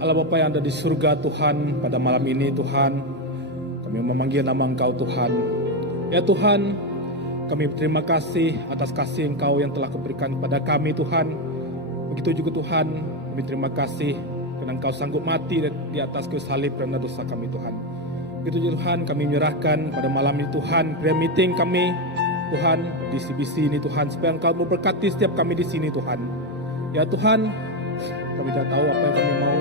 Allah Bapa yang ada di surga Tuhan, pada malam ini Tuhan, kami memanggil nama Engkau Tuhan. Ya Tuhan, kami berterima kasih atas kasih Engkau yang telah kuberikan kepada kami Tuhan. Begitu juga Tuhan, kami terima kasih karena Engkau sanggup mati di atas kayu salib karena dosa kami Tuhan. Begitu juga Tuhan, kami menyerahkan pada malam ini Tuhan, prayer meeting kami Tuhan di CBC ini Tuhan, supaya Engkau memberkati setiap kami di sini Tuhan. Ya Tuhan, kami tidak tahu apa yang kami mau,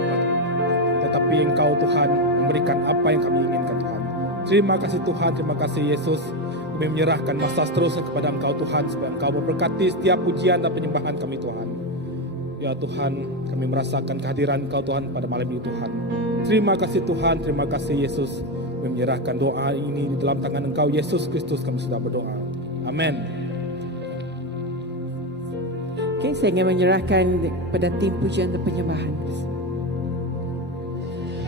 tetapi Engkau Tuhan memberikan apa yang kami inginkan Tuhan. Terima kasih Tuhan, terima kasih Yesus. Kami menyerahkan masa seterusnya kepada Engkau Tuhan, supaya Engkau memberkati setiap pujian dan penyembahan kami Tuhan. Ya Tuhan, kami merasakan kehadiran Engkau Tuhan pada malam ini Tuhan. Terima kasih Tuhan, terima kasih Yesus. Kami menyerahkan doa ini di dalam tangan Engkau Yesus Kristus, kami sudah berdoa. Amin. Okay, saya ingin menyerahkan pada tim pujian dan penyembahan.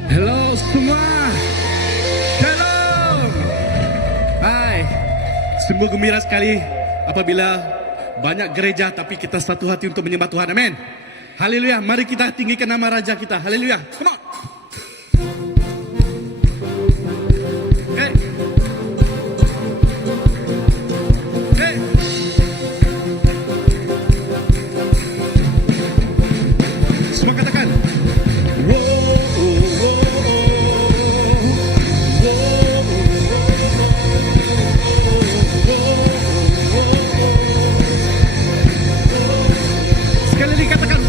Hello semua. Shalom. Hai. Sungguh gembira sekali apabila banyak gereja tapi kita satu hati untuk menyembah Tuhan. Amin. Haleluya. Mari kita tinggikan nama Raja kita. Haleluya. Come on. Hey. Hey. Semua katakan. Sekali lagi katakan.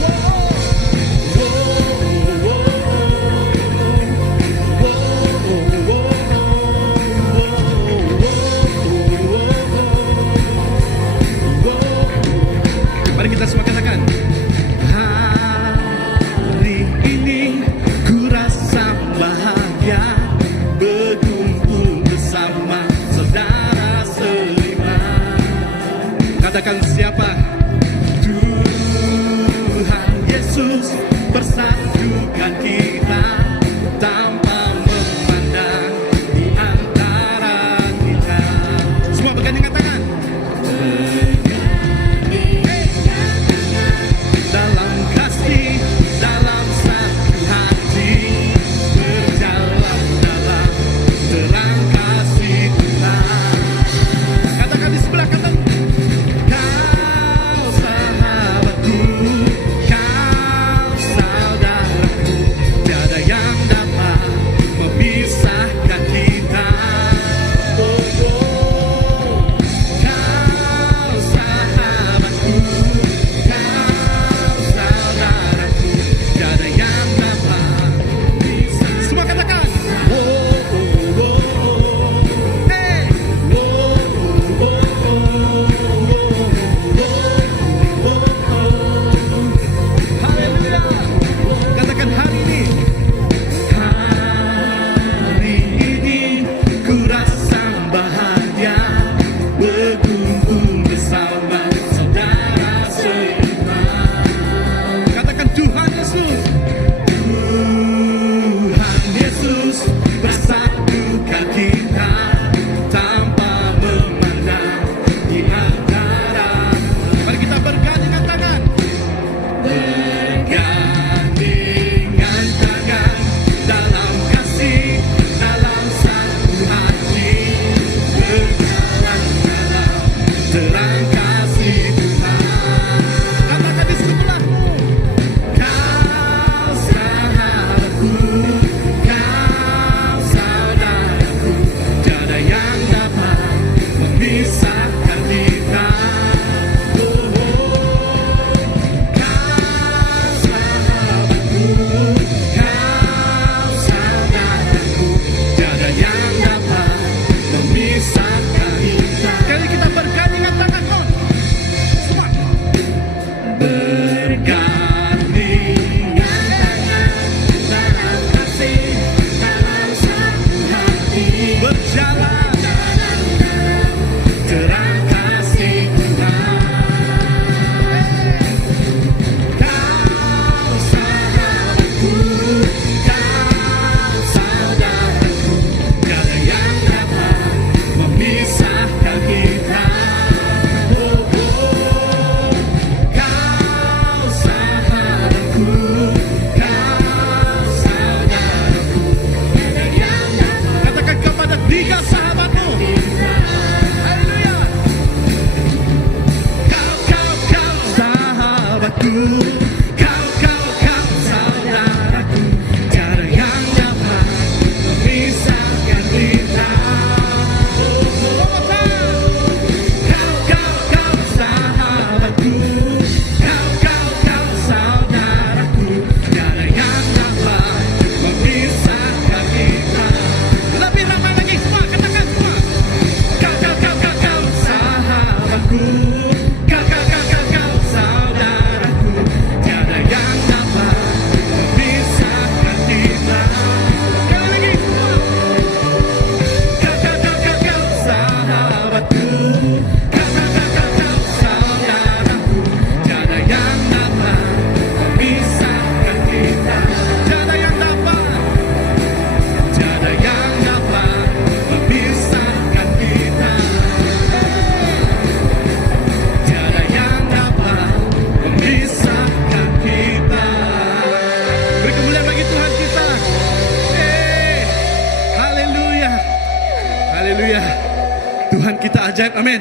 Tuhan kita ajaib, amin.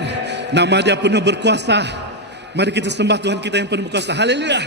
Nama dia penuh berkuasa. Mari kita sembah Tuhan kita yang penuh berkuasa. Haleluya.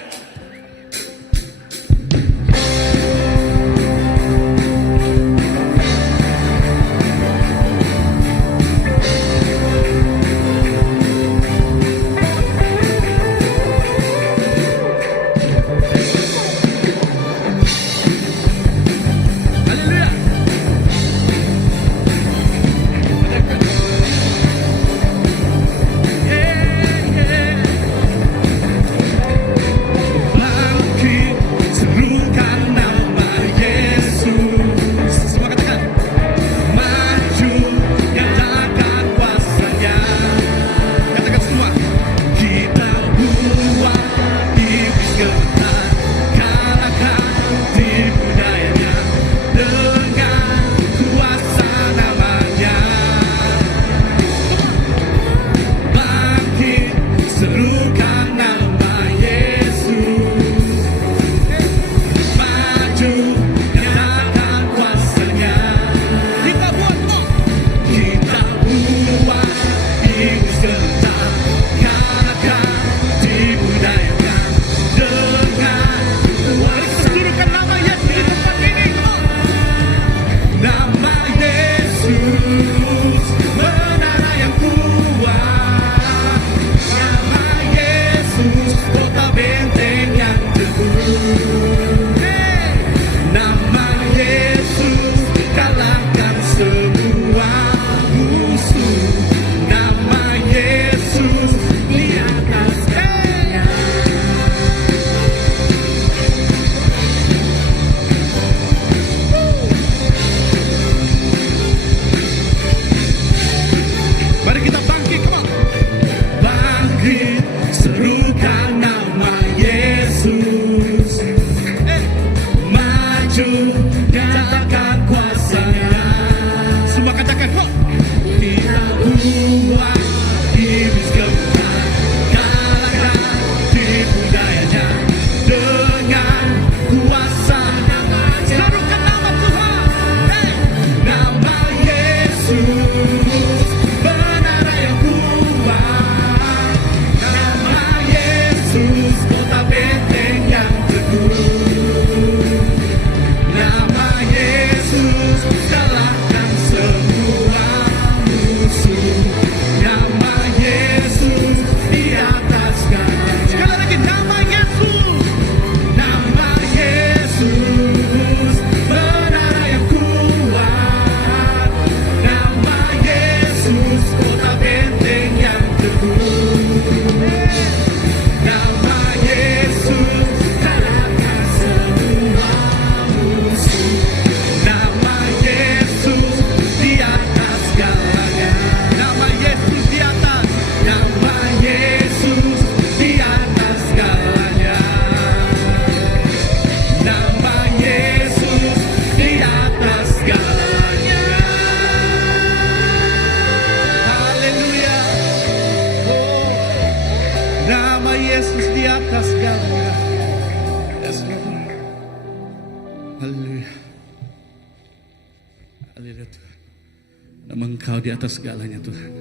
Engkau di atas segalanya Tuhan.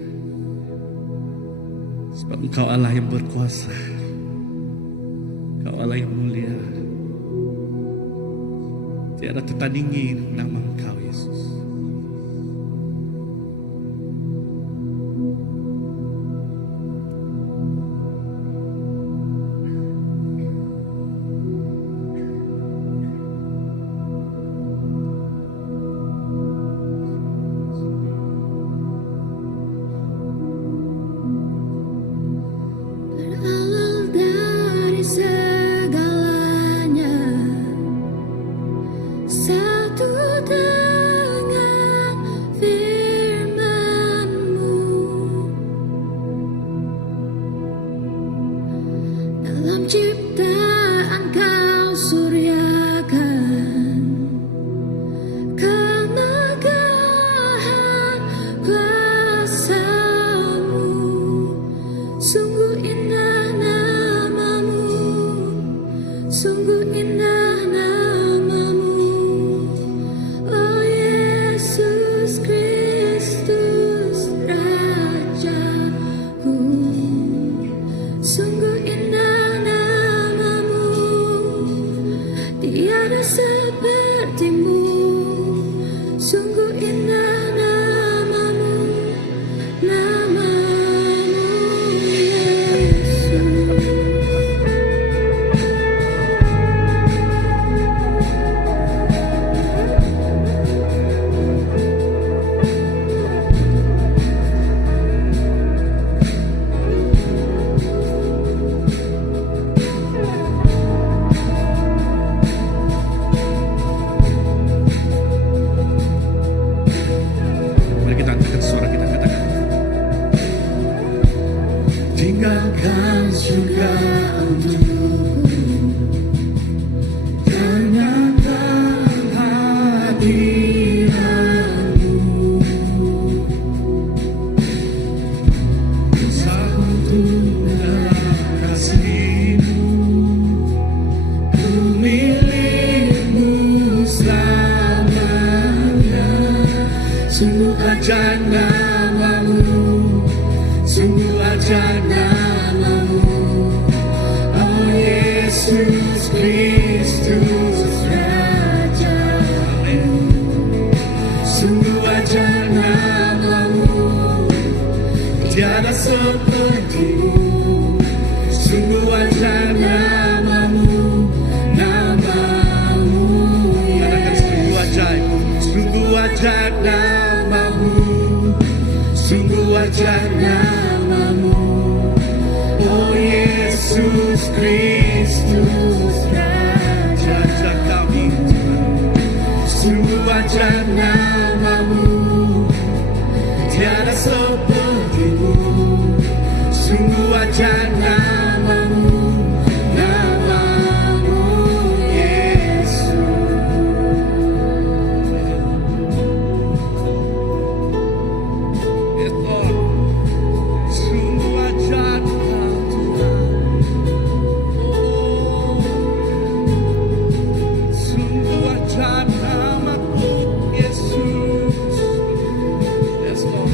Sebab Engkau Allah yang berkuasa. Engkau Allah yang mulia. Tiada tertandingi nama Engkau Yesus. Satu dengan juga untukku. Dengan kehadiranmu, satunya kasihmu, ku milikmu selamanya. Sungguh ajaib namamu, sungguh ajaib namamu, oh Yesus Kristus Raja. Sungguh ajaib namamu, tiada sepertimu. Sungguh ajaib namamu, namamu Yesus. Sungguh ajaib, sungguh ajaib namamu, sungguh ajaib namamu, oh Yesus Kristus Raja kami. Sungguh ajaib namamu, tiada sepertimu. Sungguh ajaib namamu, namamu Yesus. Yes, Lord. Sungguh ajaib Tuhan. Oh, sungguh ajaib namamu Yesus. Yes, Lord.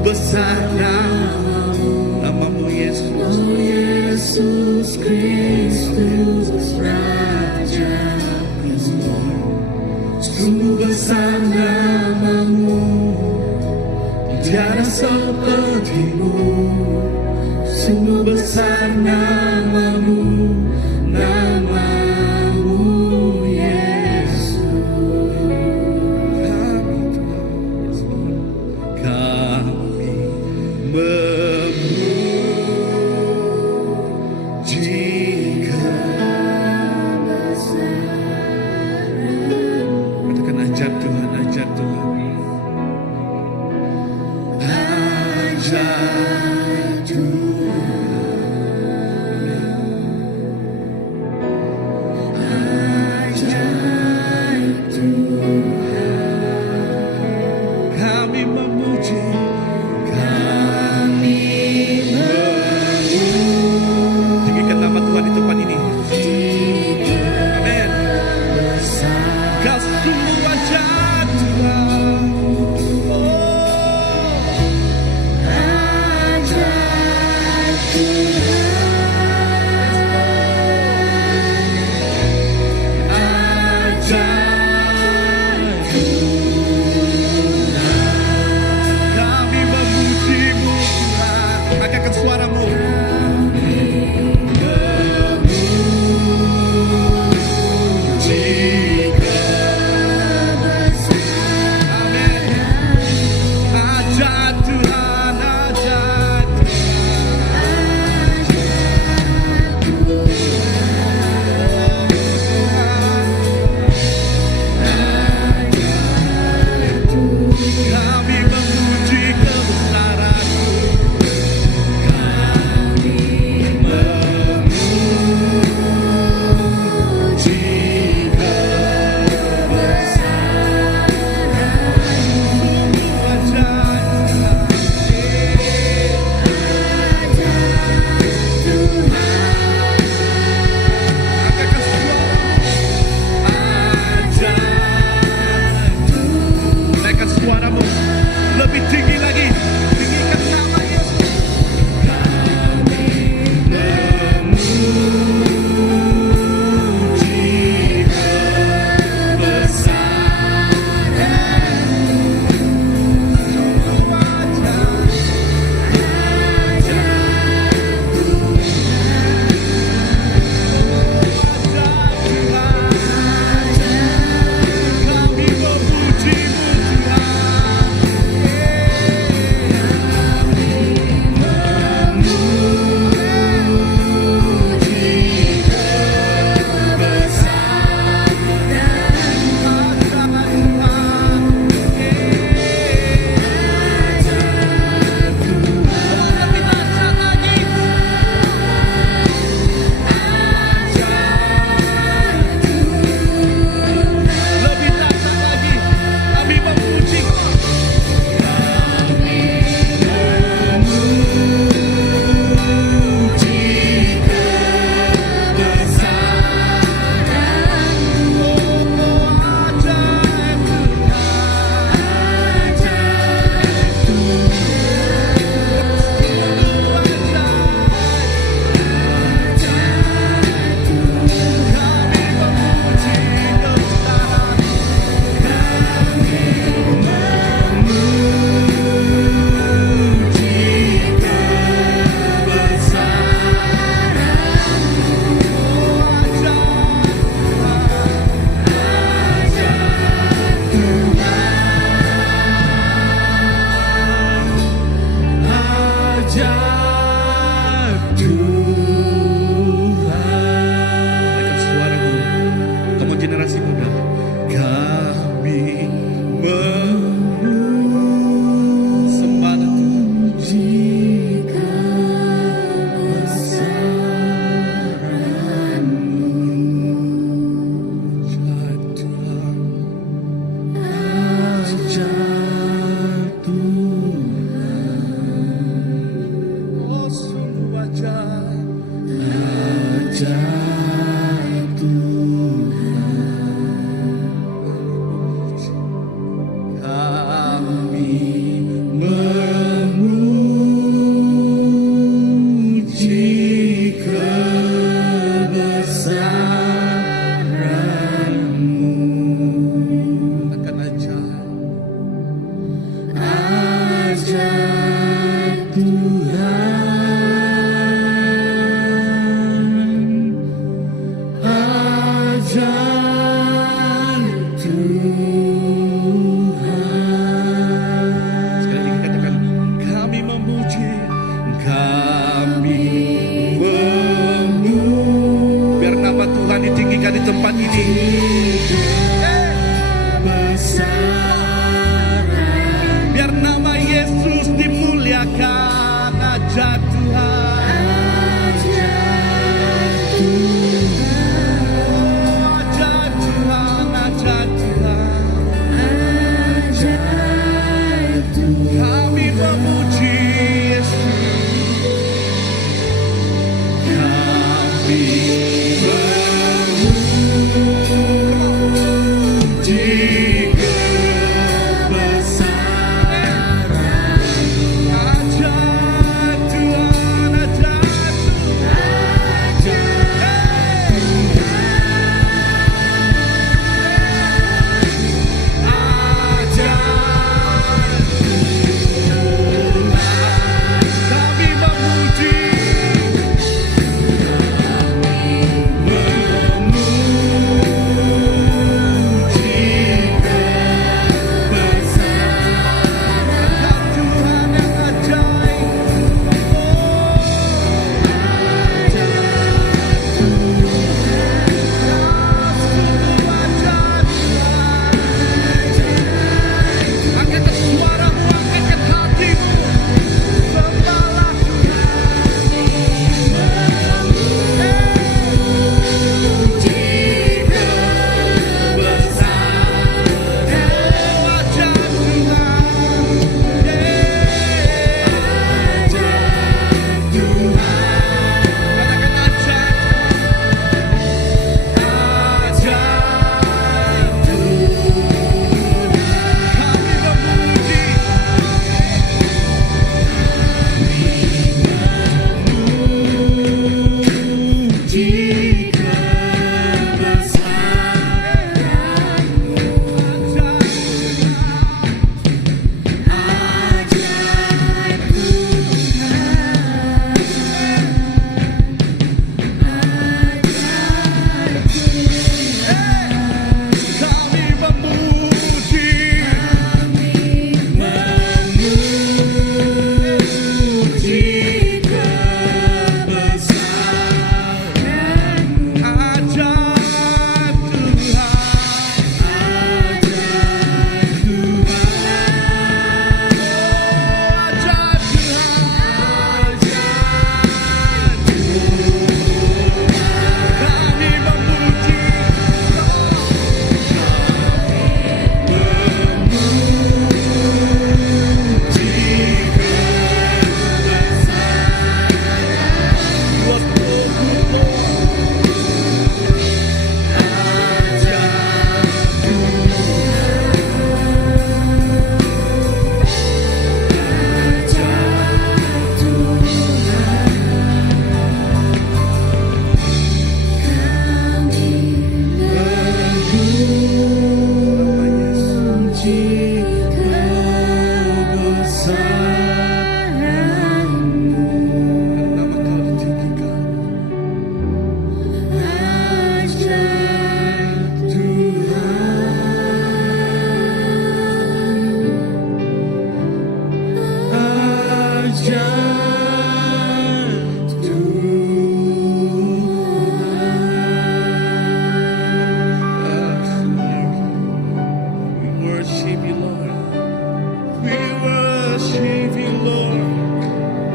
besar namamu Yesus. Yesus Kristus Raja, sungguh besar namamu, tiada sepertimu. Sungguh besar namamu, namamu Yesus. Kami katakan ajar Tuhan, ajar Tuhan. Ajar Tuhan, ajar Tuhan, Kami memuji, kami tinggikan nama Tuhan di tempat ini. Amin. Kau sungguh ajar Tuhan. Oh, ajar ajaib We worship you, Lord. We worship you, Lord.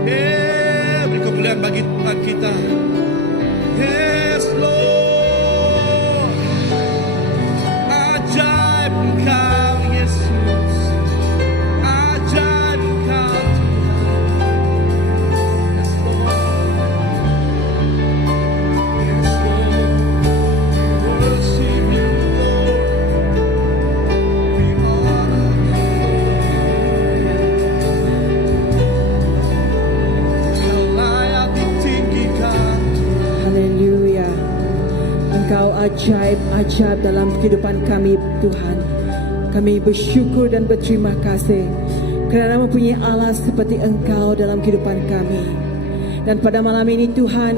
Beri kemuliaan bagi Tuhan kita. Yes, Lord. Ajaib Engkau, Yesus. Ajaib Engkau. Yes, Lord. Yes, Lord. We worship you, Lord. We honor you. Kau layak ditinggikan. Haleluya. Engkau ajaib-ajaib dalam kehidupan kami, Tuhan. Kami bersyukur dan berterima kasih kerana mempunyai Allah seperti Engkau dalam kehidupan kami. Dan pada malam ini, Tuhan,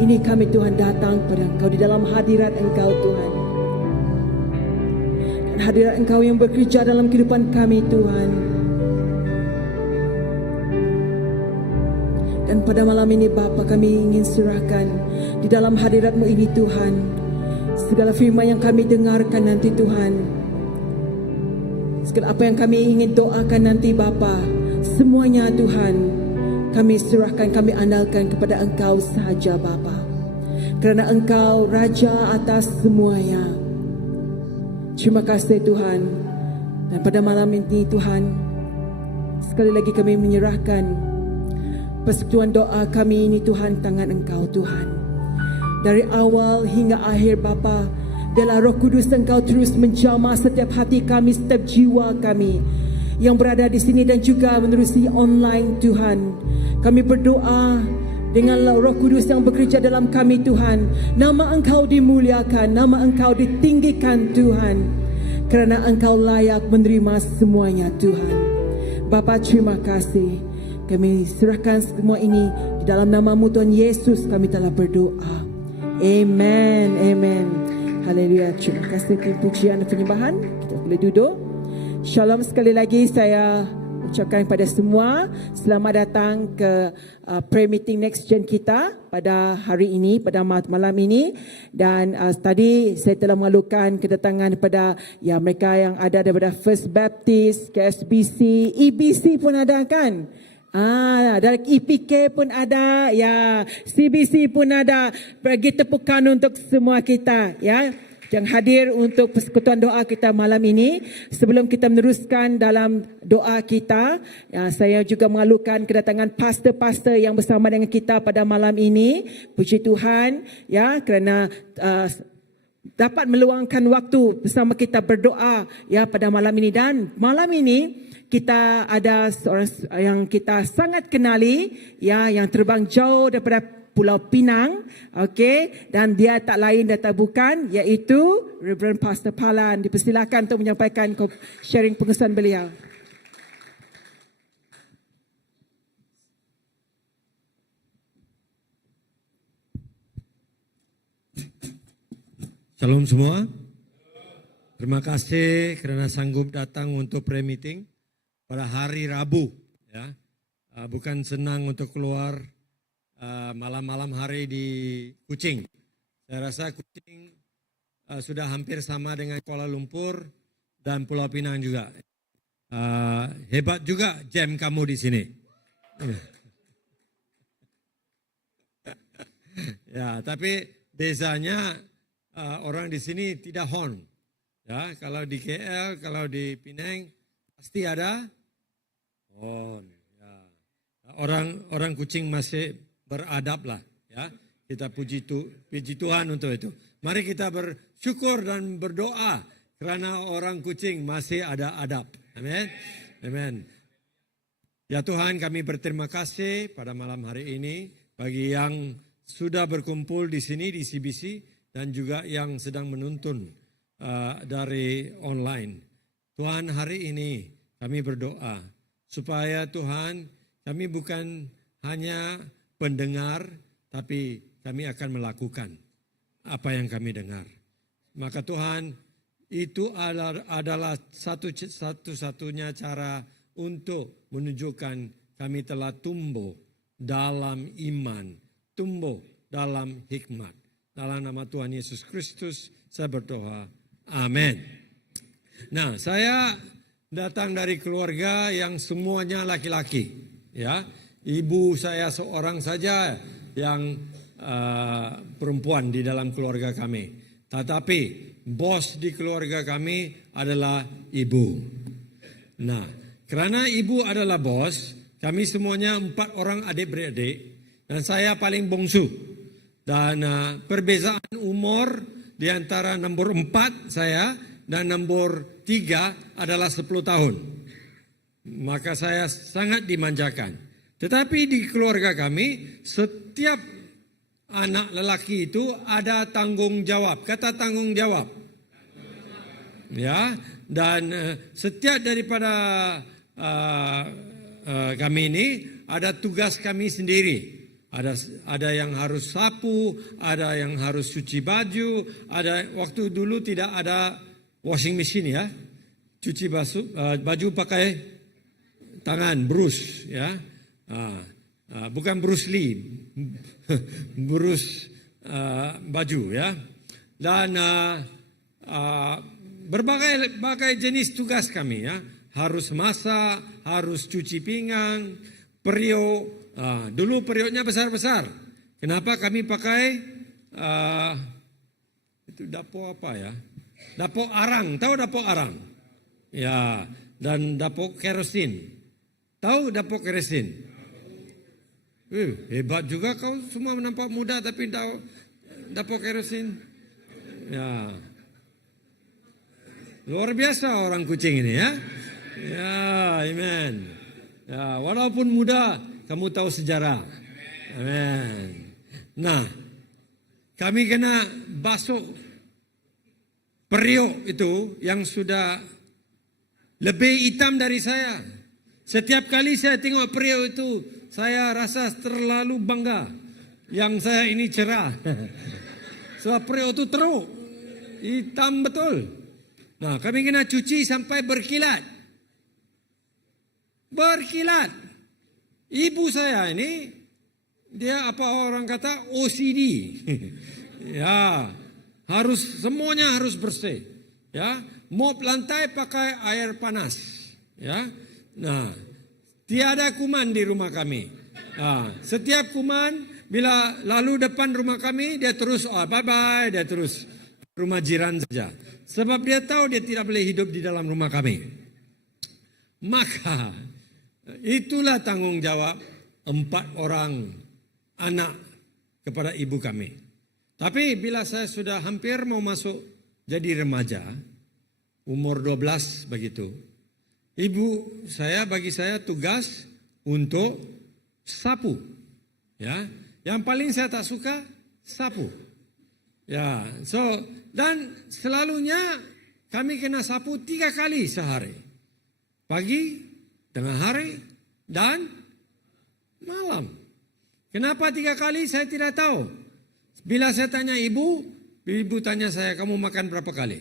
ini kami, Tuhan, datang pada Engkau di dalam hadirat Engkau, Tuhan. Dan hadirat Engkau yang bekerja dalam kehidupan kami, Tuhan. Dan pada malam ini, Bapa, kami ingin serahkan di dalam hadirat-Mu ini, Tuhan, segala firman yang kami dengarkan nanti, Tuhan, segala apa yang kami ingin doakan nanti, Bapa, semuanya, Tuhan, kami serahkan, kami andalkan kepada Engkau sahaja, Bapa, kerana Engkau Raja atas semuanya. Terima kasih, Tuhan. Dan pada malam ini, Tuhan, sekali lagi kami menyerahkan persekutuan doa kami ini, Tuhan, tangan Engkau, Tuhan. Dari awal hingga akhir, Bapa, biarlah Roh Kudus Engkau terus menjamah setiap hati kami, setiap jiwa kami yang berada di sini dan juga menerusi online, Tuhan. Kami berdoa dengan Roh Kudus yang bekerja dalam kami, Tuhan. Nama Engkau dimuliakan, nama Engkau ditinggikan, Tuhan, kerana Engkau layak menerima semuanya, Tuhan. Bapa, terima kasih. Kami serahkan semua ini di dalam nama-Mu, Tuhan Yesus, kami telah berdoa. Amen, amen. Haleluya. Terima kasih pujian dan penyembahan. Kita boleh duduk. Shalom sekali lagi, saya ucapkan kepada semua selamat datang ke prayer meeting Next Gen kita pada hari ini, pada malam ini. Dan tadi saya telah mengalukan kedatangan kepada mereka yang ada daripada First Baptist, KSBC, EBC pun ada, kan? Dari EPK pun ada, ya, CBC pun ada. Bagi tepukan untuk semua kita, ya, yang hadir untuk persekutuan doa kita malam ini. Sebelum kita meneruskan dalam doa kita, ya, saya juga mengalukan kedatangan pastor-pastor yang bersama dengan kita pada malam ini. Puji Tuhan, ya, kerana dapat meluangkan waktu bersama kita berdoa, ya, pada malam ini. Dan malam ini kita ada seorang yang kita sangat kenali, ya, yang terbang jauh daripada Pulau Pinang, okey, dan dia tak lain dan tak bukan, iaitu Reverend Pastor Palan. Dipersilakan untuk menyampaikan sharing pengesahan beliau. Shalom semua. Terima kasih kerana sanggup datang untuk prayer meeting pada hari Rabu, ya. Bukan senang untuk keluar malam-malam hari di Kuching. Saya rasa Kuching sudah hampir sama dengan Kuala Lumpur dan Pulau Pinang juga. Hebat juga jam kamu di sini. Ya, tapi desanya orang di sini tidak horn. Ya, kalau di KL, kalau di Penang pasti ada horn. Ya. Orang Kuching masih beradab lah, ya. Kita puji Tuhan untuk itu. Mari kita bersyukur dan berdoa kerana orang Kuching masih ada adab. Amin. Amin. Ya Tuhan, kami berterima kasih pada malam hari ini bagi yang sudah berkumpul di sini di CBC dan juga yang sedang menuntun dari online. Tuhan, hari ini kami berdoa supaya Tuhan, kami bukan hanya pendengar, tapi kami akan melakukan apa yang kami dengar. Maka Tuhan, itu adalah satu-satunya cara untuk menunjukkan kami telah tumbuh dalam iman, tumbuh dalam hikmat. Dalam nama Tuhan Yesus Kristus saya berdoa. Amin. Nah, saya datang dari keluarga yang semuanya laki-laki. Ya, ibu saya seorang saja yang perempuan di dalam keluarga kami. Tetapi bos di keluarga kami adalah ibu. Nah, karena ibu adalah bos, kami semuanya 4 orang adik-beradik dan saya paling bongsu. Dan perbezaan umur di antara nomor 4 saya dan nomor 3 adalah 10 tahun. Maka saya sangat dimanjakan. Tetapi di keluarga kami, setiap anak lelaki itu ada tanggung jawab. Kata tanggung jawab. Ya, dan setiap daripada kami ini ada tugas kami sendiri. Ada yang harus sapu, ada yang harus cuci baju, ada waktu dulu tidak ada washing machine ya. Cuci baju pakai tangan, brush ya. Bukan Bruce Lee, brush baju ya. Dan berbagai jenis tugas kami ya. Harus masak, harus cuci pinggang, periuk. Dulu periuknya besar-besar. Kenapa kami pakai itu dapur apa ya? Dapur arang, tahu dapur arang? Ya, dan dapur kerosin. Tahu dapur kerosin? Hebat juga kau semua nampak muda tapi tahu dapur kerosin. Ya. Luar biasa orang Kuching ini ya. Ya, amen. Ya, walaupun muda, kamu tahu sejarah. Amen. Nah, kami kena basuh periuk itu yang sudah lebih hitam dari saya. Setiap kali saya tengok periuk itu, saya rasa terlalu bangga. Yang saya ini cerah. Sebab periuk itu teruk. Hitam betul. Nah, kami kena cuci sampai berkilat. Berkilat. Ibu saya ini, dia apa orang kata OCD. Ya, semuanya harus bersih. Ya, mop lantai pakai air panas. Ya, nah, tiada kuman di rumah kami. Nah, setiap kuman bila lalu depan rumah kami, dia terus bye-bye, dia terus rumah jiran saja. Sebab dia tahu dia tidak boleh hidup di dalam rumah kami. Maka itulah tanggung jawab 4 orang anak kepada ibu kami. Tapi bila saya sudah hampir mau masuk jadi remaja, umur 12 begitu, ibu saya bagi saya tugas untuk sapu. Ya, yang paling saya tak suka sapu. Ya, dan selalunya kami kena sapu 3 kali sehari. Pagi, tengah hari, dan malam. Kenapa 3 kali saya tidak tahu. Bila saya tanya ibu tanya saya, kamu makan berapa kali?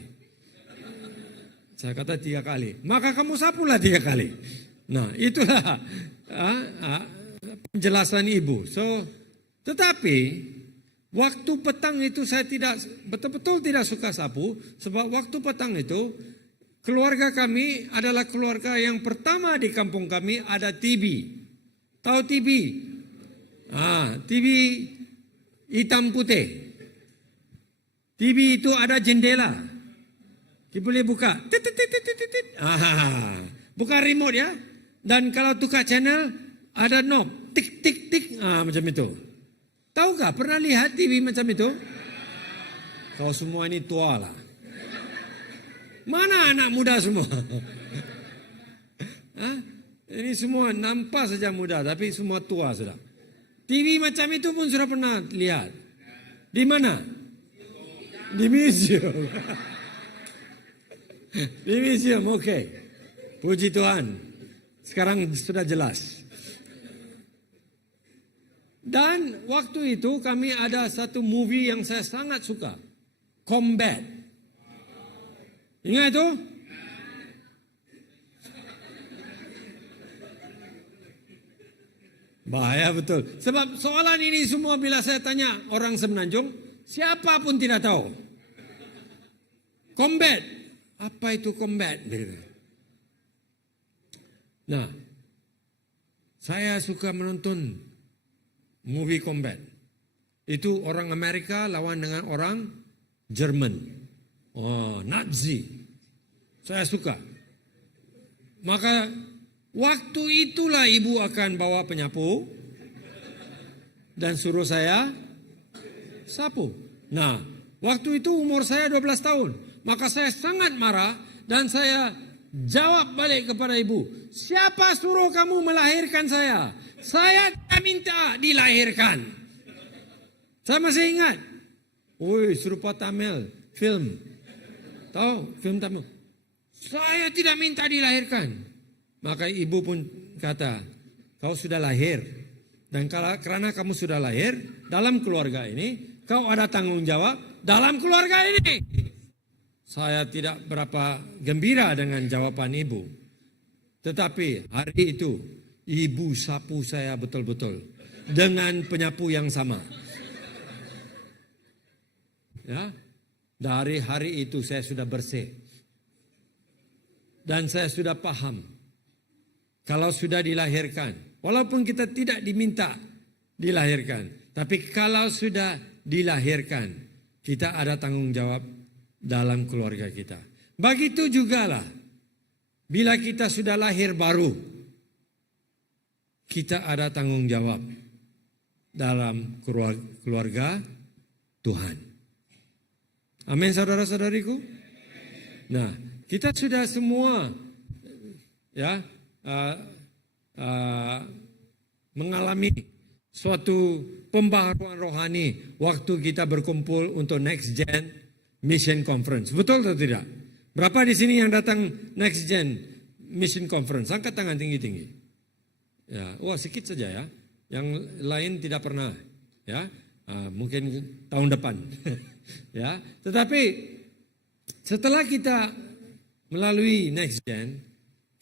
Saya kata 3 kali. Maka kamu sapulah 3 kali. Nah, itulah penjelasan ibu. Tetapi waktu petang itu saya betul-betul tidak suka sapu. Sebab waktu petang itu keluarga kami adalah keluarga yang pertama di kampung kami ada TV. Tahu TV? TV hitam putih. TV itu ada jendela. Kita boleh buka. Buka remote ya. Dan kalau tukar channel ada knob. Tik tik tik. Macam itu. Tahukah pernah lihat TV macam itu? Kau semua ini tua lah. Mana anak muda semua? Ini semua nampak saja muda tapi semua tua sudah. TV macam itu pun sudah pernah lihat. Di mana? Di museum. Di museum, oke. Puji Tuhan. Sekarang sudah jelas. Dan waktu itu kami ada satu movie yang saya sangat suka. Combat. Ingat itu? Bahaya betul. Sebab soalan ini semua bila saya tanya orang Semenanjung, siapapun tidak tahu. Combat. Apa itu combat? Nah, saya suka menonton movie combat. Itu orang Amerika lawan dengan orang Jerman. Oh, Nazi. Saya suka. Maka waktu itulah ibu akan bawa penyapu dan suruh saya sapu. Nah, waktu itu umur saya 12 tahun. Maka saya sangat marah dan saya jawab balik kepada ibu. Siapa suruh kamu melahirkan saya? Saya tidak minta dilahirkan. Saya masih ingat. Woi, serupa Tamil, film. Tahu film Tamil? Saya tidak minta dilahirkan. Maka ibu pun kata, kau sudah lahir. Dan karena kamu sudah lahir, dalam keluarga ini, kau ada tanggung jawab dalam keluarga ini. Saya tidak berapa gembira dengan jawaban ibu. Tetapi hari itu, ibu sapu saya betul-betul. Dengan penyapu yang sama. Ya, dari hari itu saya sudah bersih. Dan saya sudah paham, kalau sudah dilahirkan, walaupun kita tidak diminta dilahirkan, tapi kalau sudah dilahirkan, kita ada tanggung jawab dalam keluarga kita. Begitu jugalah, bila kita sudah lahir baru, kita ada tanggung jawab dalam keluarga Tuhan. Amin, saudara-saudariku. Nah, kita sudah semua ya mengalami suatu pembaharuan rohani waktu kita berkumpul untuk Next Gen Mission Conference. Betul atau tidak? Berapa di sini yang datang Next Gen Mission Conference? Angkat tangan tinggi-tinggi. Ya, wah sedikit saja ya. Yang lain tidak pernah. Ya, mungkin tahun depan. Ya, tetapi setelah kita melalui Next Gen,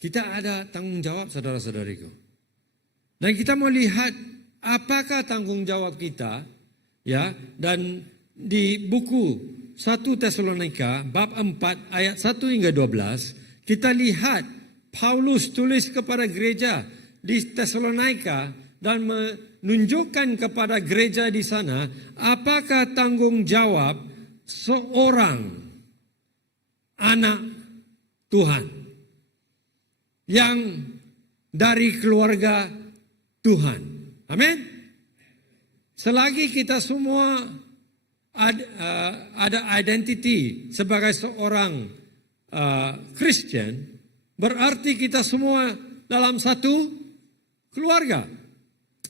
kita ada tanggung jawab, saudara-saudariku. Dan kita mau lihat apakah tanggung jawab kita, ya. Dan di buku 1 Tesalonika bab 4 ayat 1 hingga 12, kita lihat Paulus tulis kepada gereja di Tesalonika dan menunjukkan kepada gereja di sana apakah tanggung jawab seorang anak Tuhan yang dari keluarga Tuhan. Amin. Selagi kita semua ada identity sebagai seorang Kristen, berarti kita semua dalam satu keluarga.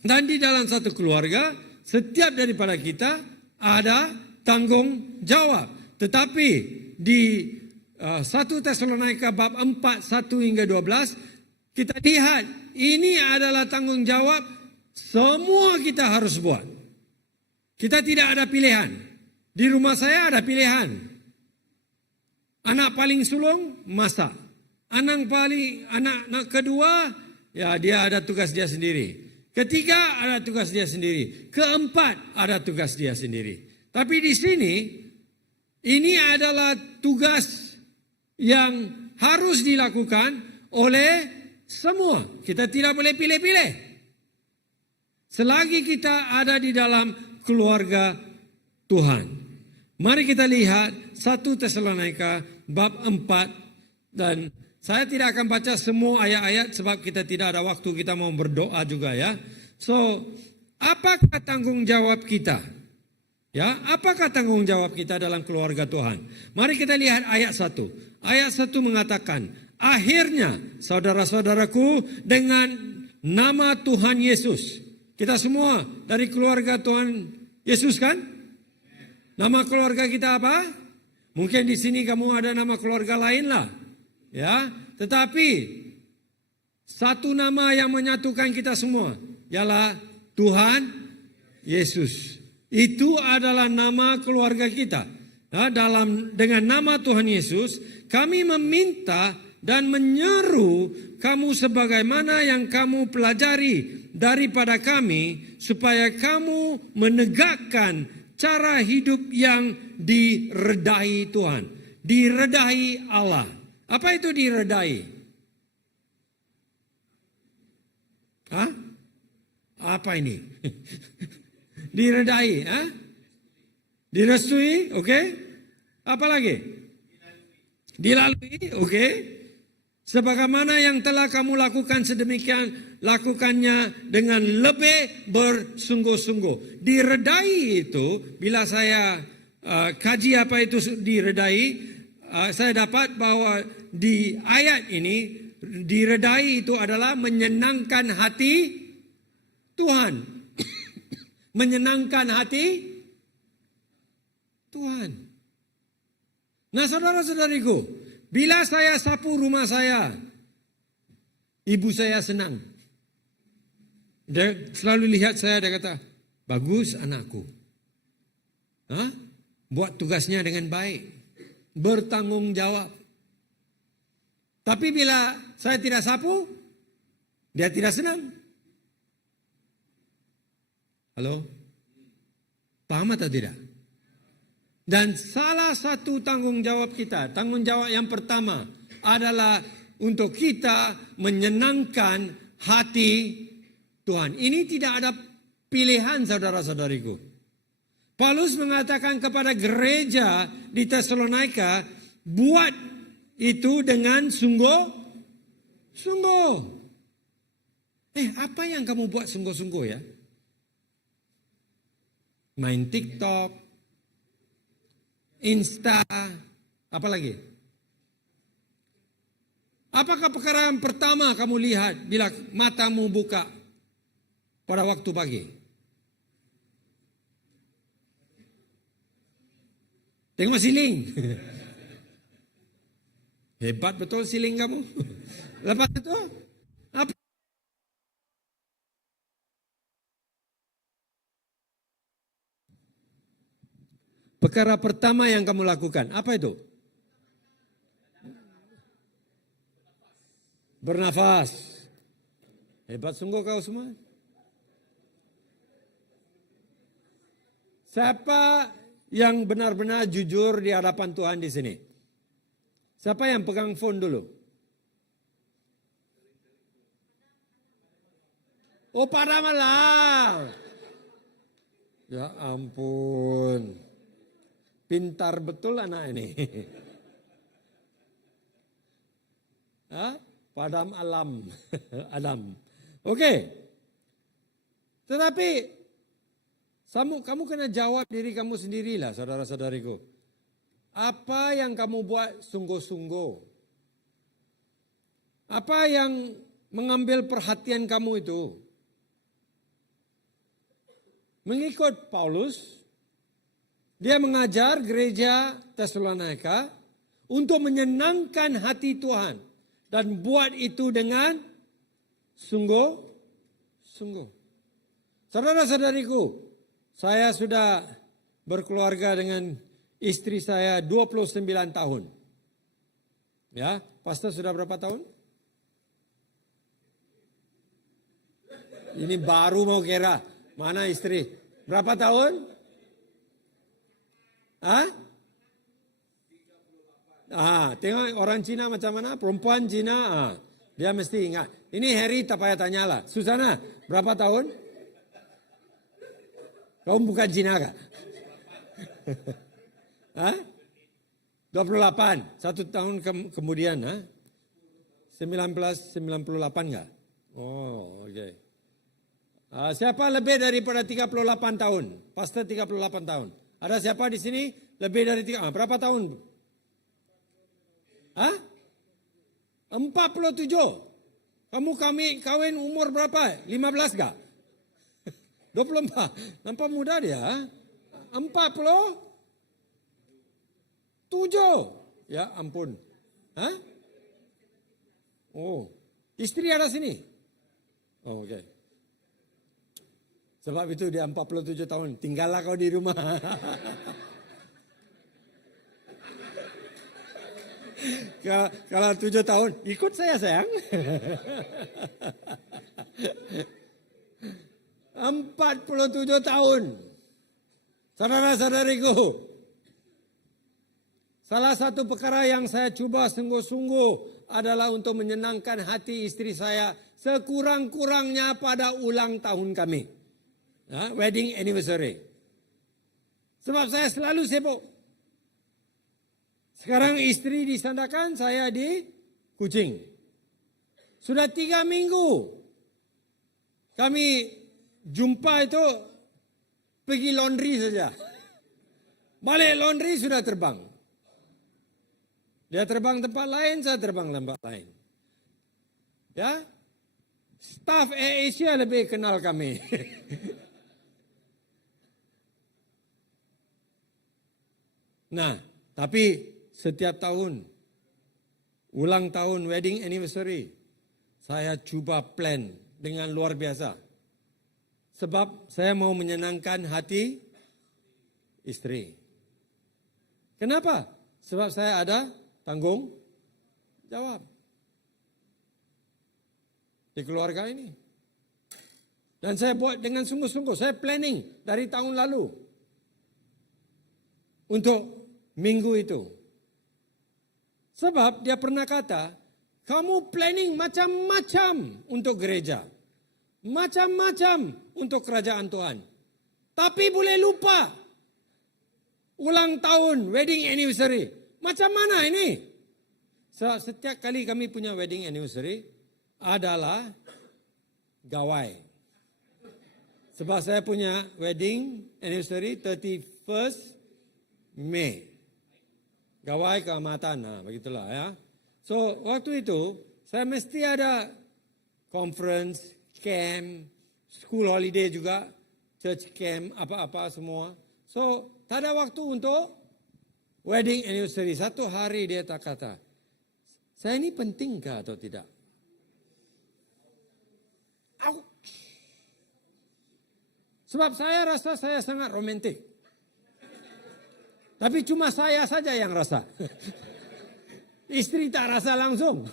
Dan di dalam satu keluarga, setiap daripada kita ada tanggung jawab. Tetapi di 1 Tesalonika bab 4, 1 hingga 12, kita lihat ini adalah tanggung jawab semua kita harus buat. Kita tidak ada pilihan. Di rumah saya ada pilihan. Anak paling sulung masak. Anak kedua, ya dia ada tugas dia sendiri. Ketiga ada tugas dia sendiri. Keempat ada tugas dia sendiri. Tapi di sini, ini adalah tugas yang harus dilakukan oleh semua. Kita tidak boleh pilih-pilih. Selagi kita ada di dalam keluarga Tuhan. Mari kita lihat 1 Tesalonika bab 4. Dan saya tidak akan baca semua ayat-ayat sebab kita tidak ada waktu, kita mau berdoa juga ya. So, apakah tanggung jawab kita? Ya, apakah tanggung jawab kita dalam keluarga Tuhan? Mari kita lihat ayat 1. Ayat 1 mengatakan, akhirnya saudara-saudaraku dengan nama Tuhan Yesus. Kita semua dari keluarga Tuhan Yesus kan? Nama keluarga kita apa? Mungkin di sini kamu ada nama keluarga lain lah. Ya, tetapi satu nama yang menyatukan kita semua ialah Tuhan Yesus. Itu adalah nama keluarga kita. Nah, dengan nama Tuhan Yesus, kami meminta dan menyeru kamu sebagaimana yang kamu pelajari daripada kami supaya kamu menegakkan cara hidup yang diredai Tuhan. Diredai Allah. Apa itu diredai? Hah? Apa ini? Diredai, ha? Direstui, oke? Apa lagi? Dilalui, oke? Sebagaimana yang telah kamu lakukan sedemikian, lakukannya dengan lebih bersungguh-sungguh. Diredai itu, bila saya kaji apa itu diredai, saya dapat bahwa di ayat ini, diredai itu adalah menyenangkan hati Tuhan. Menyenangkan hati Tuhan. Nah saudara-saudariku, bila saya sapu rumah saya, ibu saya senang. Dia selalu lihat saya, dia kata, bagus anakku. Hah? Buat tugasnya dengan baik. Bertanggung jawab. Tapi bila saya tidak sapu, dia tidak senang. Halo? Paham atau tidak? Dan salah satu tanggung jawab kita, tanggung jawab yang pertama adalah untuk kita menyenangkan hati Tuhan. Ini tidak ada pilihan saudara-saudariku. Paulus mengatakan kepada gereja di Tesalonika, buat itu dengan sungguh-sungguh. Apa yang kamu buat sungguh-sungguh ya? Main TikTok, Insta, apa lagi? Apakah perkara yang pertama kamu lihat bila matamu buka pada waktu pagi? Tengok siling. Hebat betul siling kamu. Lepas itu, apa? Perkara pertama yang kamu lakukan, apa itu? Bernafas. Hebat sungguh kau semua. Siapa yang benar-benar jujur di hadapan Tuhan di sini? Siapa yang pegang phone dulu? Oh, pada malam. Ya ampun. Pintar betul anak ini. Hah? Padam alam. Adam. Oke. Tetapi kamu kena jawab diri kamu sendirilah, saudara-saudariku. Apa yang kamu buat sungguh-sungguh? Apa yang mengambil perhatian kamu itu? Mengikut Paulus, dia mengajar gereja Tesalonika untuk menyenangkan hati Tuhan. Dan buat itu dengan sungguh-sungguh. Saudara-saudariku, saya sudah berkeluarga dengan istri saya 29 tahun. Ya, pastor sudah berapa tahun? Ini baru mau kira. Mana istri? Berapa tahun? Tengok orang Cina macam mana, perempuan Cina, dia mesti ingat. Ini Harry tak payah tanyalah. Susana, berapa tahun? Kau bukan Cina kah? 28, 1 tahun kemudian, 1998 enggak? Oh, oke. Okay. Siapa lebih daripada 38 tahun? Pastor 38 tahun. Ada siapa di sini lebih dari 3? Berapa tahun? 47. Kamu kawin umur berapa? 15 enggak? 24. Nampak muda dia. 47. Ya ampun. Oh, istri ada sini? Oh, oke. Okay. Sebab itu dia 47 tahun. Tinggallah kau di rumah. Kalau 7 tahun, ikut saya sayang. 47 tahun. Saudara-saudariku, salah satu perkara yang saya cuba sungguh-sungguh adalah untuk menyenangkan hati istri saya sekurang-kurangnya pada ulang tahun kami. Ya, wedding anniversary. Sebab saya selalu sibuk. Sekarang istri di Sandakan, saya di Kuching. Sudah 3 minggu kami jumpa itu pergi laundry saja. Balik laundry sudah terbang. Dia terbang tempat lain, saya terbang tempat lain. Ya, staf Air Asia lebih kenal kami. Nah, tapi setiap tahun, ulang tahun wedding anniversary, saya cuba plan dengan luar biasa. Sebab saya mau menyenangkan hati istri. Kenapa? Sebab saya ada tanggung jawab di keluarga ini. Dan saya buat dengan sungguh-sungguh. Saya planning dari tahun lalu untuk minggu itu. Sebab dia pernah kata, kamu planning macam-macam untuk gereja. Macam-macam untuk kerajaan Tuhan. Tapi boleh lupa ulang tahun, wedding anniversary. Macam mana ini? Setiap kali kami punya wedding anniversary adalah gawai. Sebab saya punya wedding anniversary 31st Mei. Gawai keamatan, nah, begitulah ya. So waktu itu saya mesti ada conference, camp, school holiday juga, church camp, apa-apa semua. So tak ada waktu untuk wedding anniversary. Satu hari dia tak kata, saya ini pentingkah atau tidak? Sebab saya rasa saya sangat romantik. Tapi cuma saya saja yang rasa. Istri tak rasa langsung.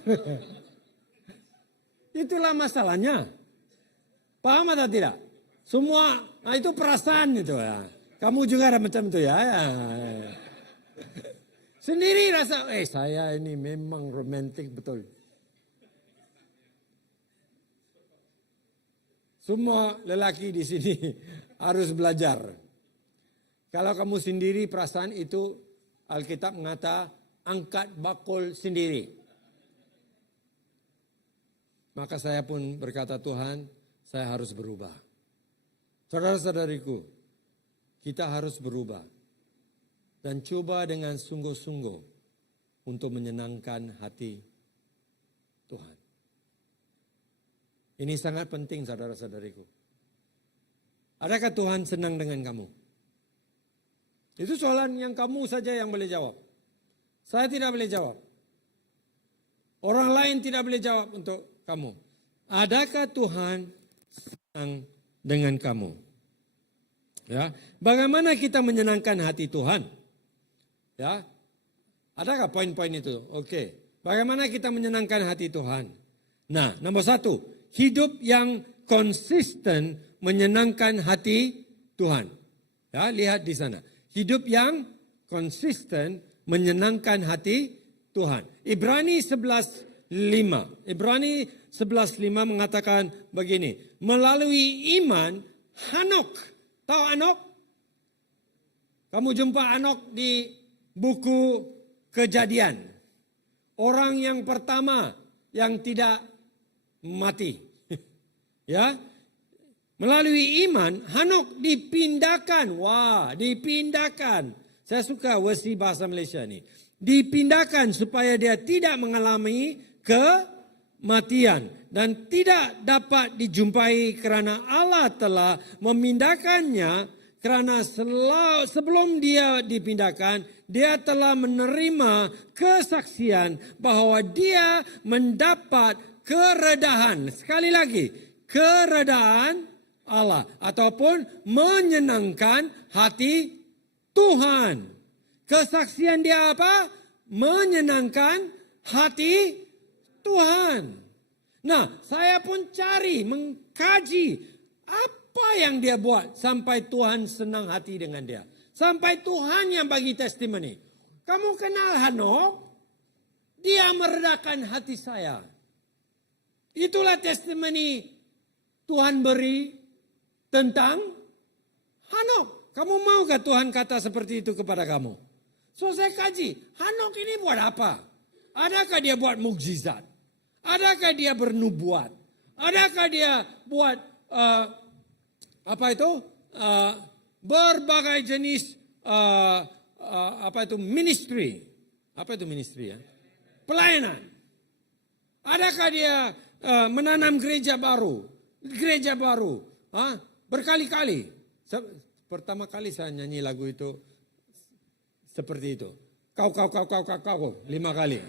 Itulah masalahnya. Paham atau tidak? Semua, nah itu perasaan itu ya. Kamu juga ada macam itu ya. Sendiri rasa, saya ini memang romantik betul. Semua lelaki di sini harus belajar. Kalau kamu sendiri perasaan itu, Alkitab mengata, angkat bakul sendiri. Maka saya pun berkata, Tuhan, saya harus berubah. Saudara-saudariku, kita harus berubah. Dan coba dengan sungguh-sungguh untuk menyenangkan hati Tuhan. Ini sangat penting, saudara-saudariku. Adakah Tuhan senang dengan kamu? Itu soalan yang kamu saja yang boleh jawab. Saya tidak boleh jawab. Orang lain tidak boleh jawab untuk kamu. Adakah Tuhan senang dengan kamu? Ya, bagaimana kita menyenangkan hati Tuhan? Ya, adakah poin-poin itu? Oke. Bagaimana kita menyenangkan hati Tuhan? Nah, nomor 1, hidup yang konsisten menyenangkan hati Tuhan. Ya, lihat di sana. Hidup yang konsisten menyenangkan hati Tuhan. Ibrani 11:5. Ibrani 11:5 mengatakan begini. Melalui iman, Hanok. Tahu Hanok? Kamu jumpa Hanok di buku Kejadian. Orang yang pertama yang tidak mati. Ya. Melalui iman, Hanok dipindahkan. Wah, dipindahkan. Saya suka versi bahasa Malaysia ni. Dipindahkan supaya dia tidak mengalami kematian. Dan tidak dapat dijumpai kerana Allah telah memindahkannya. Kerana sebelum dia dipindahkan, dia telah menerima kesaksian bahawa dia mendapat keredahan. Sekali lagi, keredaan Allah ataupun menyenangkan hati Tuhan. Kesaksian dia apa? Menyenangkan hati Tuhan. Nah, saya pun cari, mengkaji apa Apa yang dia buat sampai Tuhan senang hati dengan dia? Sampai Tuhan yang bagi testimoni. Kamu kenal Hanok? Dia meredakan hati saya. Itulah testimoni Tuhan beri tentang Hanok. Kamu maukah Tuhan kata seperti itu kepada kamu? So saya kaji, Hanok ini buat apa? Adakah dia buat mukjizat? Adakah dia bernubuat? Adakah dia buat berbagai jenis ministry? Apa itu ministry ya? Pelayanan. Adakah dia menanam gereja baru? Berkali-kali. Pertama kali saya nyanyi lagu itu seperti itu. Kau, 5 kali.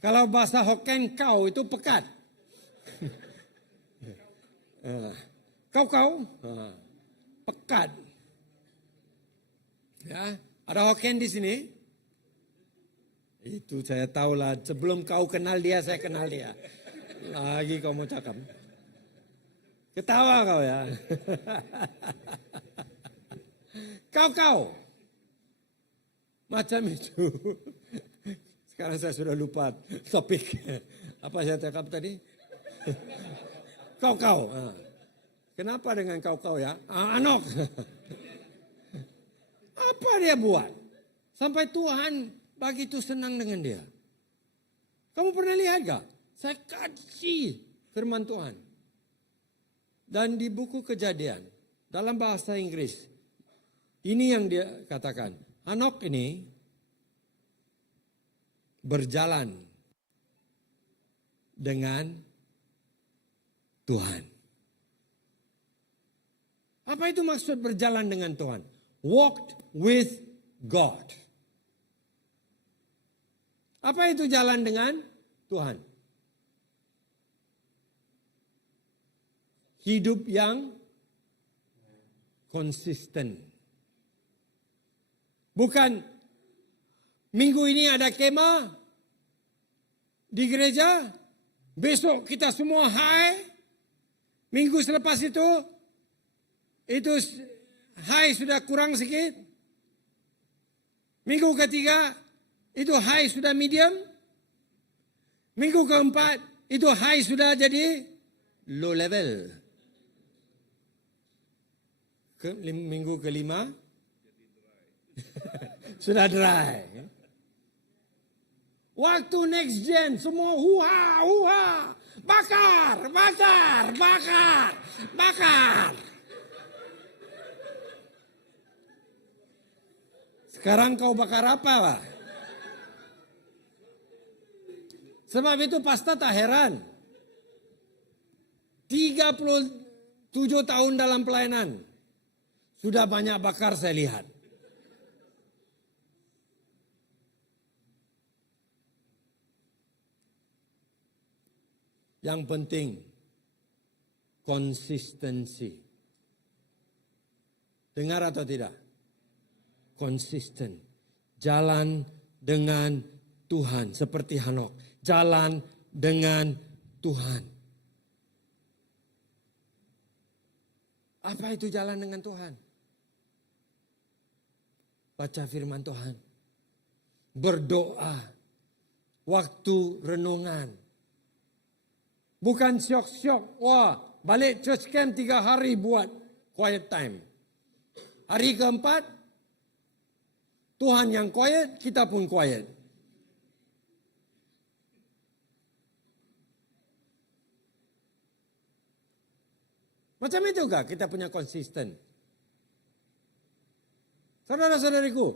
Kalau bahasa Hokkien kau itu pekat. Kau, pekat. Ya, ada Hokkien di sini. Itu saya tahulah. Sebelum kau kenal dia, saya kenal dia. Lagi kau mau cakap. Ketawa kau ya. Kau. Macam itu. Sekarang saya sudah lupa topik. Apa saya cakap tadi? Kau. Kenapa dengan kau ya? Anok. Apa dia buat? Sampai Tuhan begitu senang dengan dia. Kamu pernah lihat gak? Saya kaji firman Tuhan. Dan di buku Kejadian, dalam bahasa Inggris, ini yang dia katakan. Hanok ini berjalan dengan Tuhan. Apa itu maksud berjalan dengan Tuhan? Walked with God. Apa itu jalan dengan Tuhan? Hidup yang konsisten. Bukan minggu ini ada kemah di gereja, besok kita semua high, minggu selepas itu high sudah kurang sedikit, minggu ketiga itu high sudah medium, minggu keempat itu high sudah jadi low level. Minggu kelima sudah dry. Waktu next gen semua huha, bakar. Sekarang kau bakar apa, Pak? Sebab itu pasta tak heran. 37 tahun dalam pelayanan. Sudah banyak bakar saya lihat. Yang penting konsistensi. Dengar atau tidak? Konsisten. Jalan dengan Tuhan seperti Hanok. Jalan dengan Tuhan. Apa itu jalan dengan Tuhan? Baca firman Tuhan. Berdoa. Waktu renungan. Bukan syok-syok. Wah, balik church camp 3 hari buat quiet time. Hari keempat, Tuhan yang quiet, kita pun quiet. Macam itu kah kita punya konsisten? Saudara-saudariku,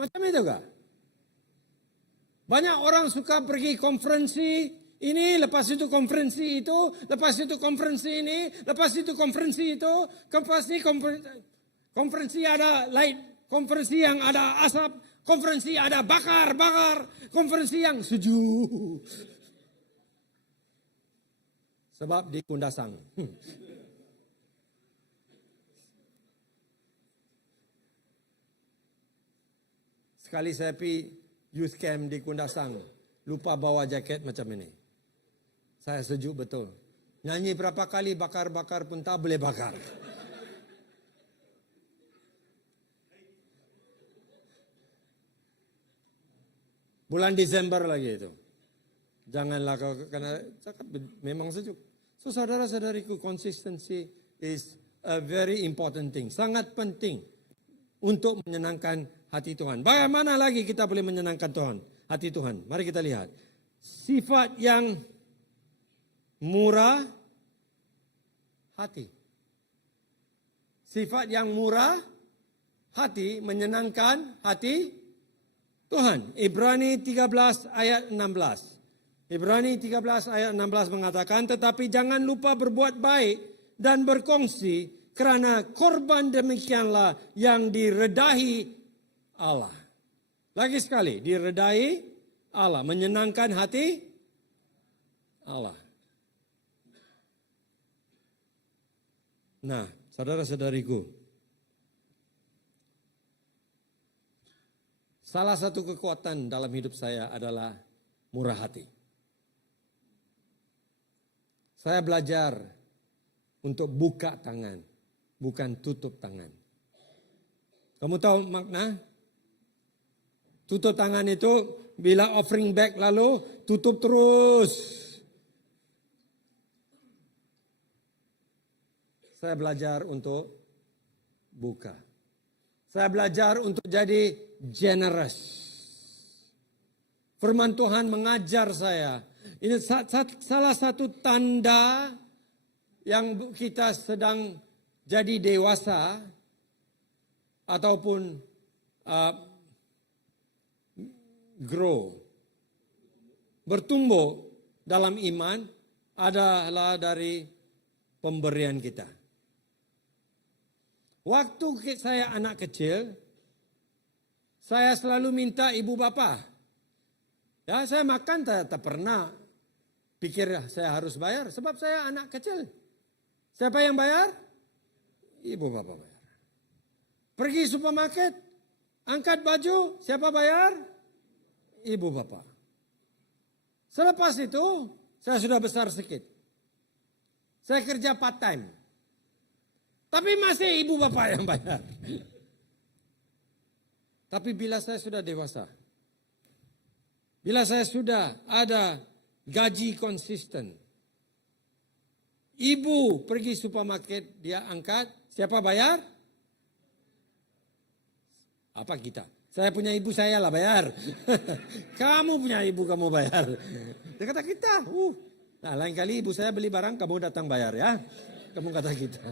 macam itu kah? Banyak orang suka pergi konferensi ini, lepas itu konferensi itu, lepas itu konferensi ini, lepas itu konferensi itu, konferensi ada light, konferensi yang ada asap, konferensi ada bakar, konferensi yang sejuk. Sebab di Kundasang. Sekali saya pergi youth camp di Kundasang, lupa bawa jaket macam ini. Saya sejuk betul. Nyanyi berapa kali bakar-bakar pun tak boleh bakar. Bulan Desember lagi itu. Janganlah kau, karena memang sejuk. So saudara-saudariku, consistency is a very important thing. Sangat penting untuk menyenangkan hati Tuhan. Bagaimana lagi kita boleh menyenangkan Tuhan, hati Tuhan? Mari kita lihat. Sifat yang murah hati. Sifat yang murah hati, menyenangkan hati Tuhan. Ibrani 13 ayat 16. Ibrani 13 ayat 16 mengatakan, tetapi jangan lupa berbuat baik dan berkongsi, kerana korban demikianlah yang diredahi Allah. Lagi sekali, diredahi Allah, menyenangkan hati Allah. Nah, saudara-saudariku, salah satu kekuatan dalam hidup saya adalah murah hati. Saya belajar untuk buka tangan, bukan tutup tangan. Kamu tahu makna? Tutup tangan itu bila offering bag lalu tutup terus. Saya belajar untuk buka. Saya belajar untuk jadi generous. Firman Tuhan mengajar saya. Ini salah satu tanda yang kita sedang jadi dewasa ataupun grow, bertumbuh dalam iman adalah dari pemberian kita. Waktu saya anak kecil, saya selalu minta ibu bapa. Ya, saya makan tak pernah pikir saya harus bayar sebab saya anak kecil. Siapa yang bayar? Ibu bapa bayar. Pergi supermarket, angkat baju, siapa bayar? Ibu bapa. Selepas itu, saya sudah besar sedikit. Saya kerja part time. Tapi masih ibu bapa yang bayar. Tapi bila saya sudah dewasa, bila saya sudah ada gaji konsisten, ibu pergi supermarket, dia angkat, siapa bayar? Apa kita? Saya punya ibu, saya lah bayar. Kamu punya ibu, kamu bayar. Dia kata kita. Nah, lain kali ibu saya beli barang, kamu datang bayar ya. Kamu kata kita.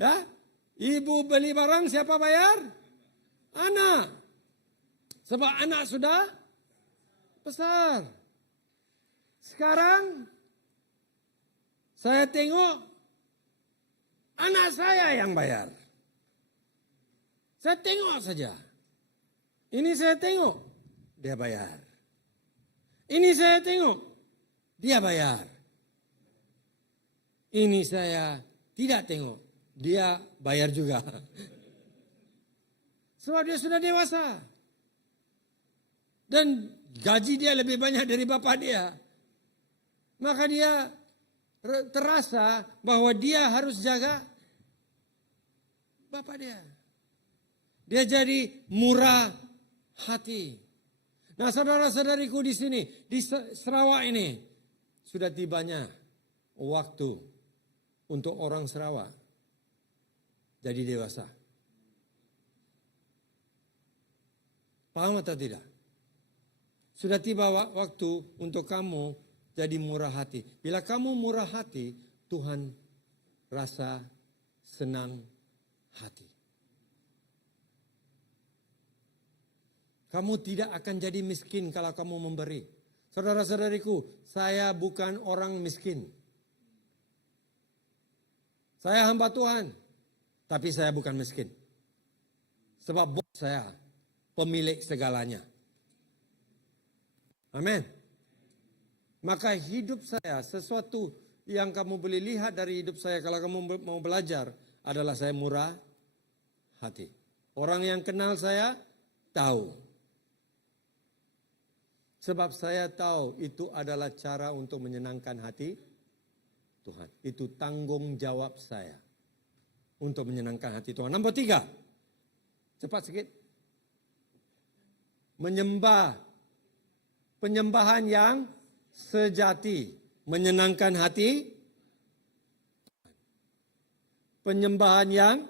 Ya, ibu beli barang, siapa bayar? Anak. Sebab anak sudah besar. Sekarang saya tengok anak saya yang bayar. Saya tengok saja. Ini saya tengok, dia bayar. Ini saya tengok, dia bayar. Ini saya tidak tengok, dia bayar juga. Sebab dia sudah dewasa. Dan gaji dia lebih banyak dari bapak dia. Maka dia terasa bahwa dia harus jaga bapak dia. Dia jadi murah hati. Nah, saudara-saudariku di sini, di Sarawak ini, sudah tibanya waktu untuk orang Sarawak jadi dewasa. Paham atau tidak? Sudah tiba waktu untuk kamu jadi murah hati. Bila kamu murah hati, Tuhan rasa senang hati. Kamu tidak akan jadi miskin kalau kamu memberi. Saudara-saudariku, saya bukan orang miskin. Saya hamba Tuhan, tapi saya bukan miskin. Sebab bos saya pemilik segalanya. Amin. Maka hidup saya, sesuatu yang kamu boleh lihat dari hidup saya kalau kamu mau belajar adalah saya murah hati. Orang yang kenal saya tahu. Sebab saya tahu itu adalah cara untuk menyenangkan hati Tuhan. Itu tanggung jawab saya untuk menyenangkan hati Tuhan. Nombor 3. Cepat sikit. Penyembahan yang sejati. Menyenangkan hati. Penyembahan yang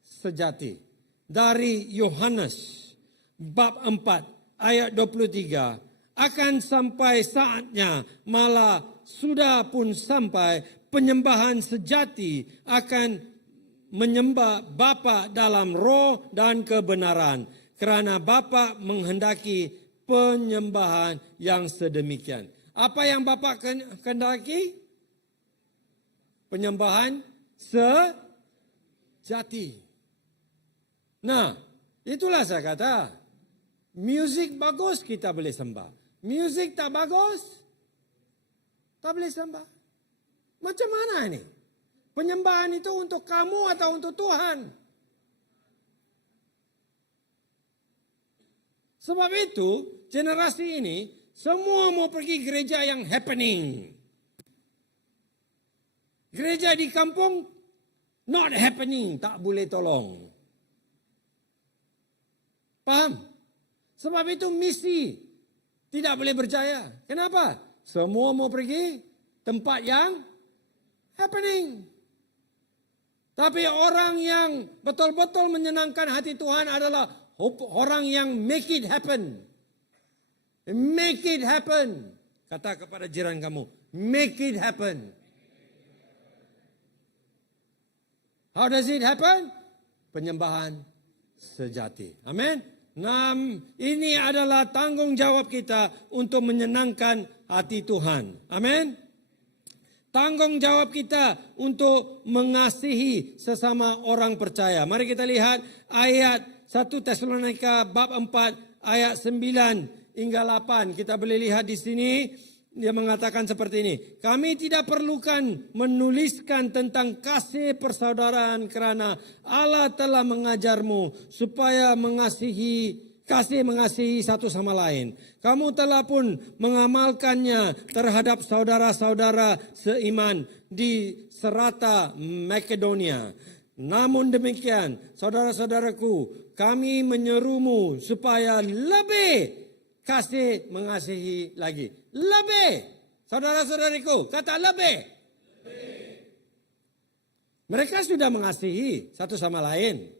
sejati. Dari Yohanes bab 4 ayat 23. Akan sampai saatnya, malah sudah pun sampai, penyembahan sejati akan menyembah Bapa dalam roh dan kebenaran. Kerana Bapa menghendaki penyembahan yang sedemikian. Apa yang Bapa kehendaki? Penyembahan sejati. Nah, itulah saya kata, music bagus kita boleh sembah. Music tak bagus, tak boleh sembah. Macam mana ini? Penyembahan itu untuk kamu atau untuk Tuhan? Sebab itu, generasi ini semua mau pergi gereja yang happening. Gereja di kampung not happening, tak boleh tolong. Paham? Sebab itu misi tidak boleh berjaya. Kenapa? Semua mau pergi tempat yang happening. Tapi orang yang betul-betul menyenangkan hati Tuhan adalah orang yang make it happen. Make it happen. Kata kepada jiran kamu, make it happen. How does it happen? Penyembahan sejati. Amin. Ini adalah tanggung jawab kita untuk menyenangkan hati Tuhan. Amin. Tanggung jawab kita untuk mengasihi sesama orang percaya. Mari kita lihat ayat 1 Tesalonika bab 4 ayat 9 hingga 8. Kita boleh lihat di sini. Dia mengatakan seperti ini. Kami tidak perlukan menuliskan tentang kasih persaudaraan kerana Allah telah mengajarmu supaya mengasihi satu sama lain. Kamu telah pun mengamalkannya terhadap saudara-saudara seiman di serata Makedonia. Namun demikian, saudara-saudaraku, kami menyerumu supaya lebih kasih mengasihi lagi. Lebih. Saudara-saudariku, kata lebih. Mereka sudah mengasihi satu sama lain.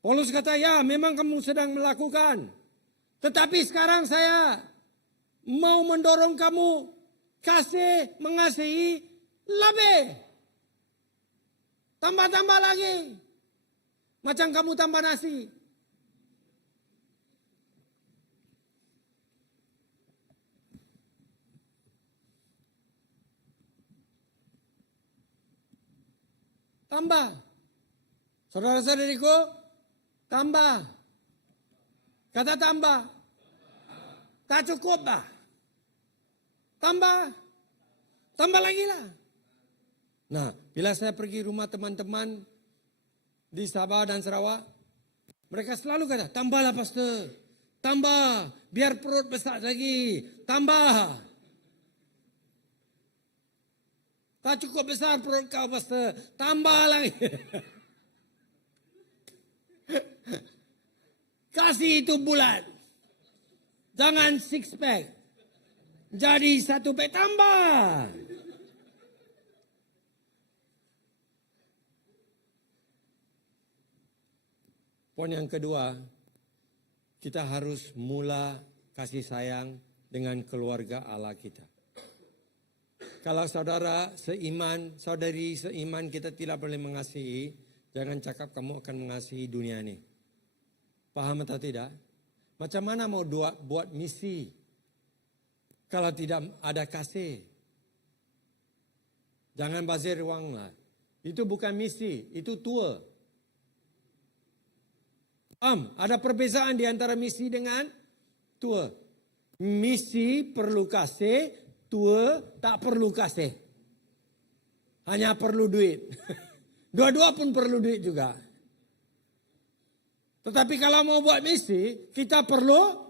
Paulus kata, ya memang kamu sedang melakukan. Tetapi sekarang saya mau mendorong kamu kasih mengasihi lebih. Tambah-tambah lagi. Macam kamu tambah nasi. Tambah. Saudara-saudariku, tambah. Kata tambah. Tak cukup bah. Tambah. Tambah lagi lah. Nah, bila saya pergi rumah teman-teman di Sabah dan Sarawak, mereka selalu kata, tambahlah pastor. Tambah. Biar perut besar lagi. Tambah. Tak cukup besar perut kau pastor. Tambah lagi. Kasih itu bulat. Jangan 6 pack. Jadi 1 pack tambah. Poin yang kedua, kita harus mula kasih sayang dengan keluarga Allah kita. Kalau saudara seiman, saudari seiman kita tidak boleh mengasihi, jangan cakap kamu akan mengasihi dunia ini. Paham atau tidak? Macam mana mau buat misi kalau tidak ada kasih? Jangan bazir uang lah. Itu bukan misi, itu tour. Ada perbezaan di antara misi dengan tour. Misi perlu kasih. Tua tak perlu kasih. Hanya perlu duit. Dua-dua pun perlu duit juga. Tetapi kalau mau buat misi, kita perlu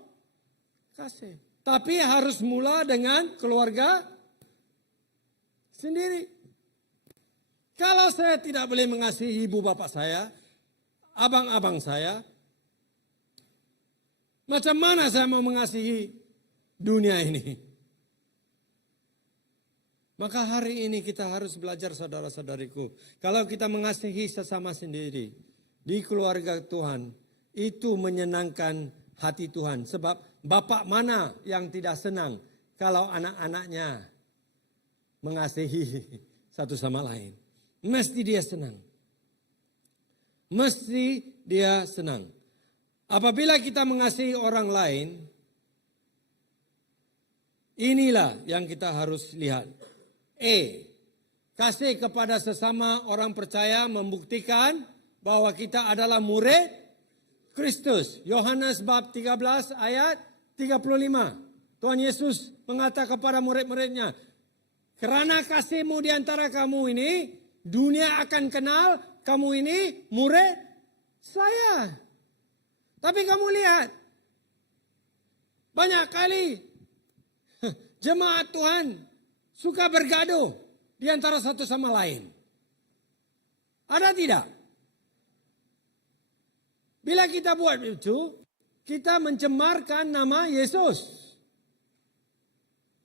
kasih. Tapi harus mula dengan keluarga sendiri. Kalau saya tidak boleh mengasihi ibu bapak saya, abang-abang saya, macam mana saya mau mengasihi dunia ini? Maka hari ini kita harus belajar saudara-saudariku. Kalau kita mengasihi sesama sendiri di keluarga Tuhan, itu menyenangkan hati Tuhan. Sebab bapak mana yang tidak senang kalau anak-anaknya mengasihi satu sama lain. Mesti dia senang. Mesti dia senang. Apabila kita mengasihi orang lain, inilah yang kita harus lihat. Kasih kepada sesama orang percaya membuktikan bahwa kita adalah murid Kristus. Yohanes bab 13 ayat 35. Tuhan Yesus mengatakan kepada murid-muridnya, "Kerana kasihmu di antara kamu ini, dunia akan kenal kamu ini murid saya." Tapi kamu lihat, banyak kali jemaat Tuhan suka bergaduh di antara satu sama lain. Ada tidak? Bila kita buat itu, kita mencemarkan nama Yesus.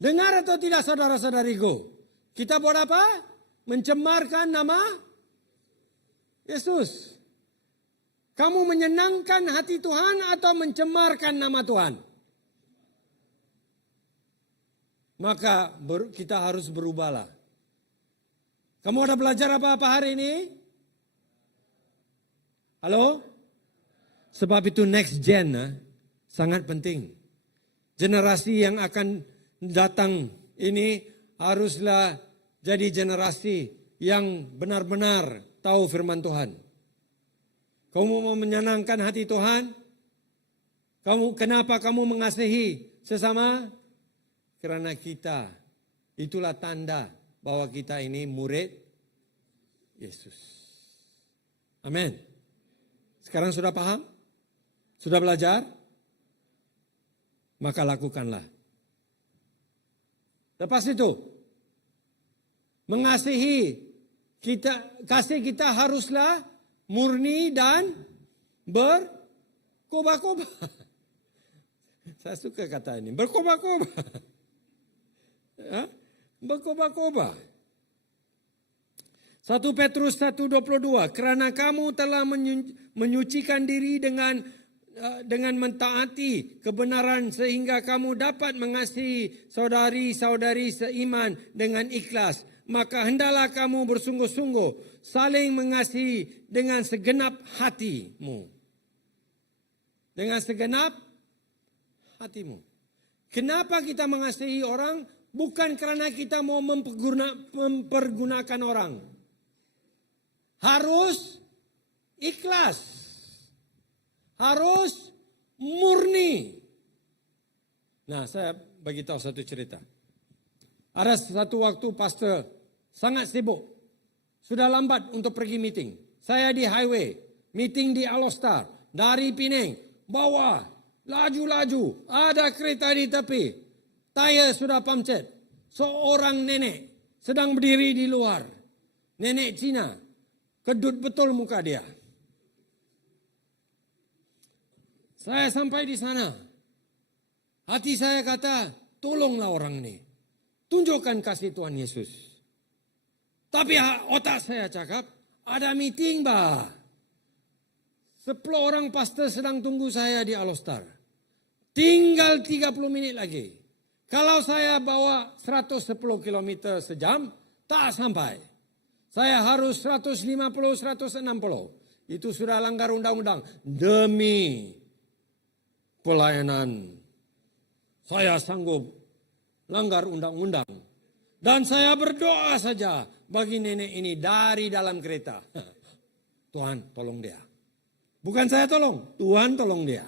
Dengar atau tidak saudara-saudariku? Kita buat apa? Mencemarkan nama Yesus. Kamu menyenangkan hati Tuhan atau mencemarkan nama Tuhan? Maka kita harus berubahlah. Kamu ada belajar apa-apa hari ini? Halo? Sebab itu next gen sangat penting. Generasi yang akan datang ini haruslah jadi generasi yang benar-benar tahu firman Tuhan. Kamu mau menyenangkan hati Tuhan? Kenapa kamu mengasihi sesama? Karena kita, itulah tanda bahwa kita ini murid Yesus. Amin. Sekarang sudah paham? Sudah belajar? Maka lakukanlah. Lepas itu, mengasihi kasih kita haruslah murni dan berkobar-kobar. Saya suka kata ini, berkobar-kobar. Ya, berkobar-kobar. 1 Petrus 1:22, karena kamu telah menyucikan diri dengan mentaati kebenaran sehingga kamu dapat mengasihi saudari-saudari seiman dengan ikhlas. Maka hendaklah kamu bersungguh-sungguh saling mengasihi dengan segenap hatimu. Dengan segenap hatimu. Kenapa kita mengasihi orang? Bukan karena kita mau mempergunakan orang. Harus ikhlas. Harus murni. Nah, saya bagi tahu satu cerita. Ada satu waktu pastor sangat sibuk. Sudah lambat untuk pergi meeting. Saya di highway. Meeting di Alostar. Dari Penang. Bawah. Laju-laju. Ada kereta di tepi. Tayar sudah punctured. Seorang nenek sedang berdiri di luar. Nenek Cina. Kedut betul muka dia. Saya sampai di sana. Hati saya kata, tolonglah orang ini. Tunjukkan kasih Tuhan Yesus. Tapi otak saya cakap, ada meeting bah. 10 orang pastor sedang tunggu saya di Alostar. Tinggal 30 menit lagi. Kalau saya bawa 110 km sejam, tak sampai. Saya harus 150, 160. Itu sudah langgar undang-undang. Demi pelayanan, saya sanggup langgar undang-undang. Dan saya berdoa saja bagi nenek ini dari dalam kereta. Tuhan tolong dia. Bukan saya tolong, Tuhan tolong dia.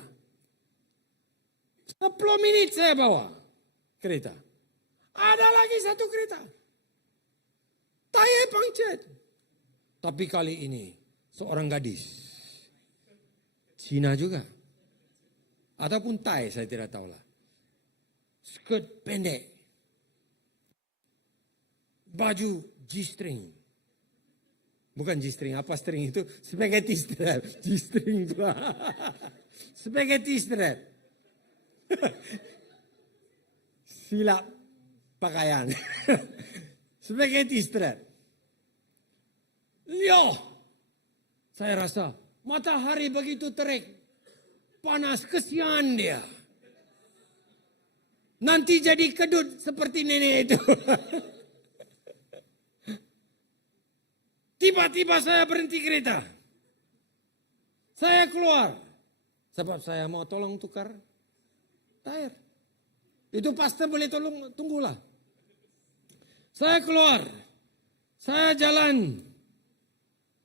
10 menit saya bawa kereta. Ada lagi satu kereta. Tayar punctured. Tapi kali ini seorang gadis. Cina juga. Ataupun Thai, saya tidak tahulah. skirt pendek, baju G-string. Bukan G-string, apa string itu? Spaghetti strap. G-string itu. Spaghetti strap. Silap pakaian. Spaghetti strap. Yo, saya rasa matahari begitu terik. Panas, kesian dia. Nanti jadi kedut seperti nenek itu. Tiba-tiba saya berhenti kereta. Saya keluar. Sebab saya mau tolong tukar tayar. Itu pastor boleh tolong, tunggulah. Saya keluar. Saya jalan.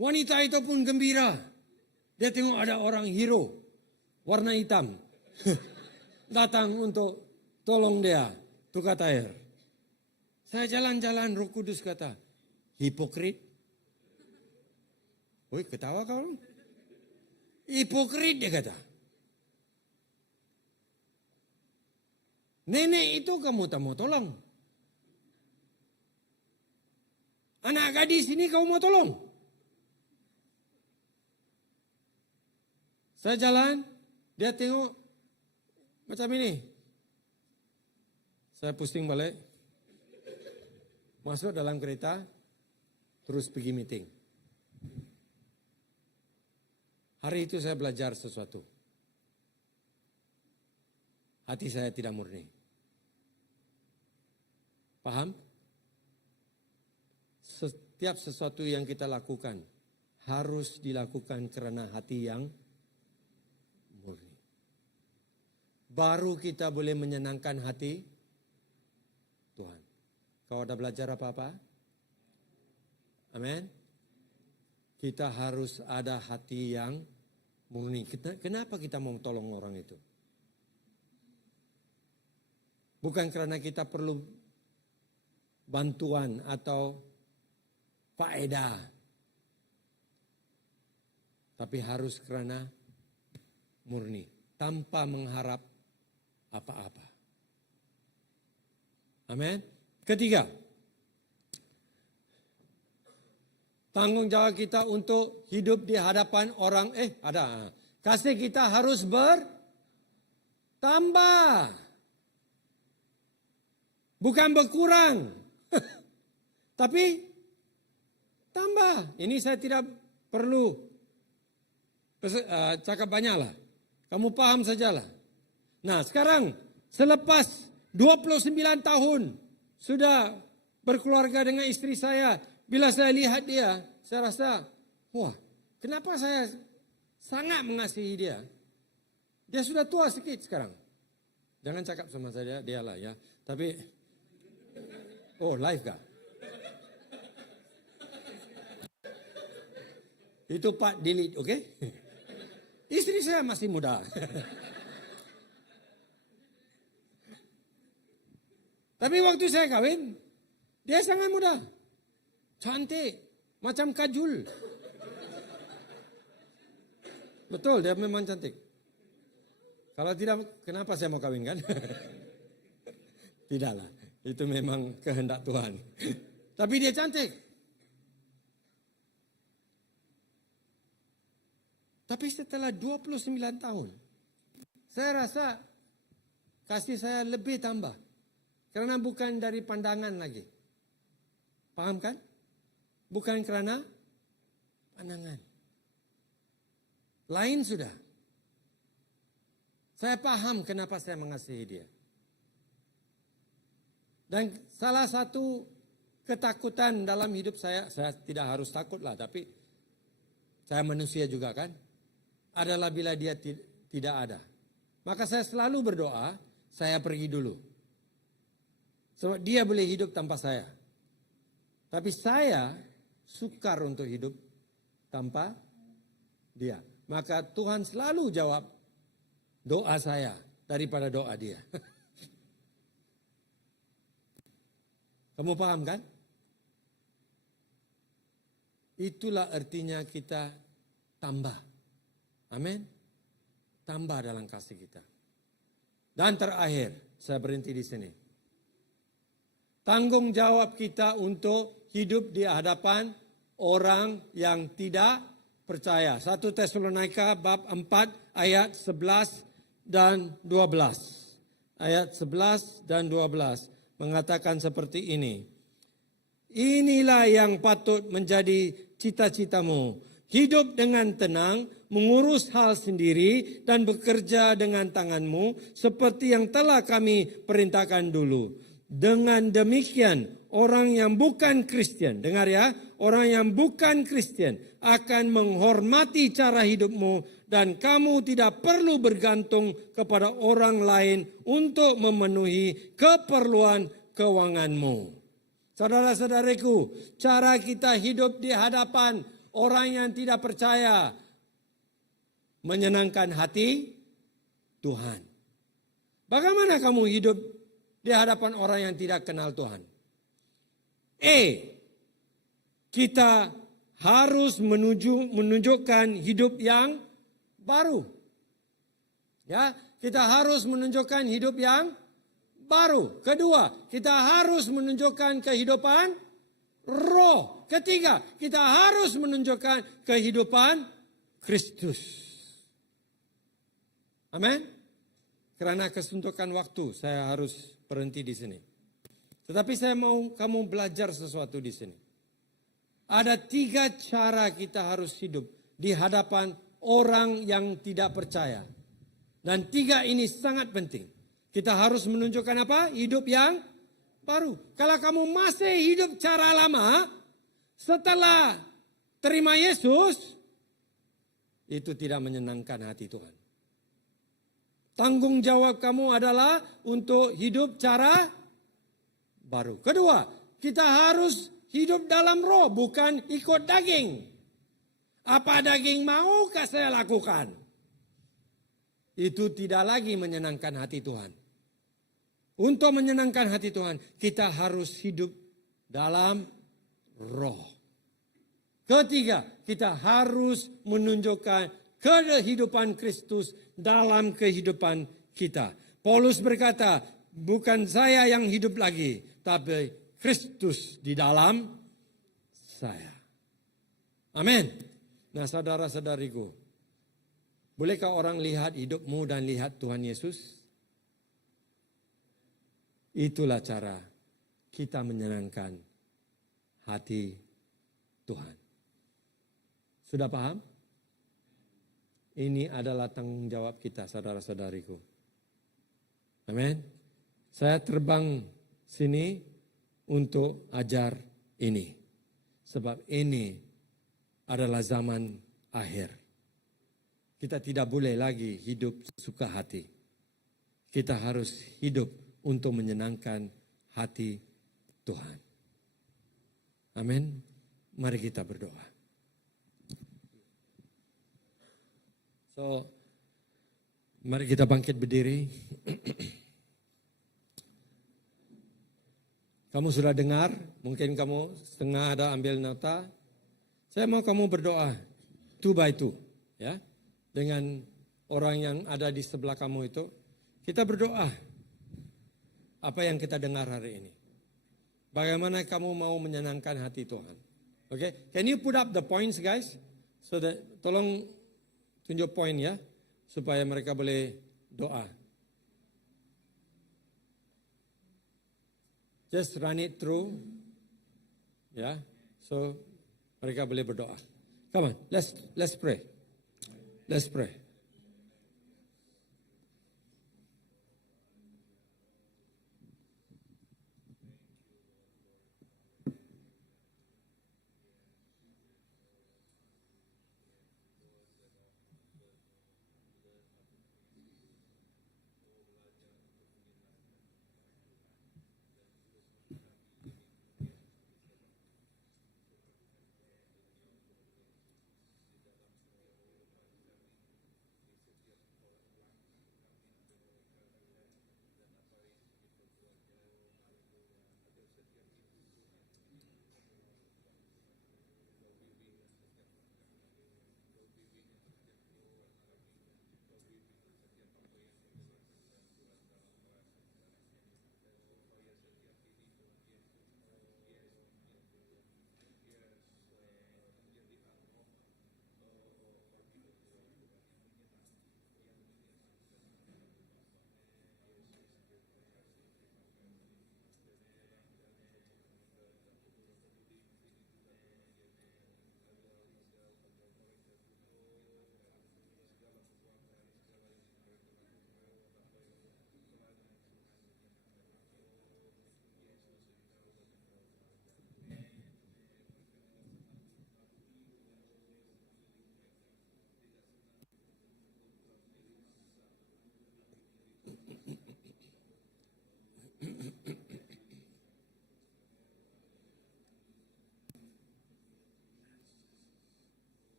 Wanita itu pun gembira. Dia tengok ada orang hero. Warna hitam. Datang untuk tolong dia tukar tayar. Saya jalan-jalan, Roh Kudus kata, hipokrit. Woi, ketawa kau? Hipokrit dia kata. Nenek itu kamu tak mau tolong. Anak gadis ini kamu mau tolong. Saya jalan, dia tengok macam ini. Saya pusing balik. Masuk dalam kereta, terus pergi meeting. Hari itu saya belajar sesuatu. Hati saya tidak murni. Paham? Setiap sesuatu yang kita lakukan harus dilakukan karena hati yang murni. Baru kita boleh menyenangkan hati Tuhan. Kau ada belajar apa-apa? Amin. Kita harus ada hati yang murni. Kenapa kita mau tolong orang itu? Bukan karena kita perlu bantuan atau faedah. Tapi harus karena murni. Tanpa mengharap apa-apa. Amin. Ketiga. Tanggung jawab kita untuk hidup di hadapan orang. Kasih kita harus bertambah. Bukan berkurang. Tapi tambah. Ini saya tidak perlu cakap banyak lah. Kamu paham sajalah. Nah sekarang selepas 29 tahun sudah berkeluarga dengan istri saya. Bila saya lihat dia, saya rasa, wah, kenapa saya sangat mengasihi dia? Dia sudah tua sedikit sekarang. Jangan cakap sama saya, dia lah ya. Tapi, live kah? Itu Pak delete, oke? Istri saya masih muda. Tapi waktu saya kawin, dia sangat muda. Cantik, macam kajul. Betul, dia memang cantik. Kalau tidak, kenapa saya mau kawin kan? Tidaklah, itu memang kehendak Tuhan. Tapi dia cantik. Tapi setelah 29 tahun, saya rasa kasih saya lebih tambah. Karena bukan dari pandangan lagi. Paham kan? Bukan karena pandangan. Lain sudah. Saya paham kenapa saya mengasihi dia. Dan salah satu ketakutan dalam hidup saya tidak harus takut lah, tapi saya manusia juga kan. Adalah bila dia tidak ada. Maka saya selalu berdoa, saya pergi dulu. Sebab dia boleh hidup tanpa saya. Tapi saya sukar untuk hidup tanpa dia. Maka Tuhan selalu jawab doa saya daripada doa dia. Kamu paham kan? Itulah artinya kita tambah. Amin. Tambah dalam kasih kita. Dan terakhir, saya berhenti di sini. Tanggung jawab kita untuk hidup di hadapan orang yang tidak percaya. 1 Tesalonika bab 4 ayat 11 dan 12. Ayat 11 dan 12 mengatakan seperti ini. Inilah yang patut menjadi cita-citamu. Hidup dengan tenang, mengurus hal sendiri dan bekerja dengan tanganmu seperti yang telah kami perintahkan dulu. Dengan demikian, orang yang bukan Kristen, dengar ya, orang yang bukan Kristen akan menghormati cara hidupmu dan kamu tidak perlu bergantung kepada orang lain untuk memenuhi keperluan keuanganmu. Saudara-saudariku, cara kita hidup di hadapan orang yang tidak percaya menyenangkan hati Tuhan. Bagaimana kamu hidup di hadapan orang yang tidak kenal Tuhan? Kita harus menunjukkan hidup yang baru. Ya, kita harus menunjukkan hidup yang baru. Kedua, kita harus menunjukkan kehidupan roh. Ketiga, kita harus menunjukkan kehidupan Kristus. Amin. Karena kesuntukan waktu, saya harus berhenti di sini. Tetapi saya mau kamu belajar sesuatu di sini. Ada 3 cara kita harus hidup di hadapan orang yang tidak percaya. Dan 3 ini sangat penting. Kita harus menunjukkan apa? Hidup yang baru. Kalau kamu masih hidup cara lama, setelah terima Yesus, itu tidak menyenangkan hati Tuhan. Tanggung jawab kamu adalah untuk hidup cara baru. Kedua, kita harus hidup dalam roh, bukan ikut daging. Apa daging mau saya lakukan? Itu tidak lagi menyenangkan hati Tuhan. Untuk menyenangkan hati Tuhan, kita harus hidup dalam roh. Ketiga, kita harus menunjukkan kehidupan Kristus dalam kehidupan kita. Paulus berkata, bukan saya yang hidup lagi, tapi Kristus di dalam saya. Amin. Nah, saudara-saudariku, bolehkah orang lihat hidupmu dan lihat Tuhan Yesus? Itulah cara kita menyenangkan hati Tuhan. Sudah paham? Ini adalah tanggung jawab kita, saudara-saudariku. Amin. Saya terbang sini untuk ajar ini. Sebab ini adalah zaman akhir. Kita tidak boleh lagi hidup sesuka hati. Kita harus hidup untuk menyenangkan hati Tuhan. Amin. Mari kita berdoa. So, mari kita bangkit berdiri. Kamu sudah dengar, mungkin kamu setengah ada ambil nota. Saya mau kamu berdoa 2 by 2, ya, dengan orang yang ada di sebelah kamu itu. Kita berdoa apa yang kita dengar hari ini. Bagaimana kamu mau menyenangkan hati Tuhan? Okay, can you put up the points, guys? So that, tolong tunjuk poin ya, supaya mereka boleh doa. Just run it through, ya. So mereka boleh berdoa. Come on, let's pray. Let's pray.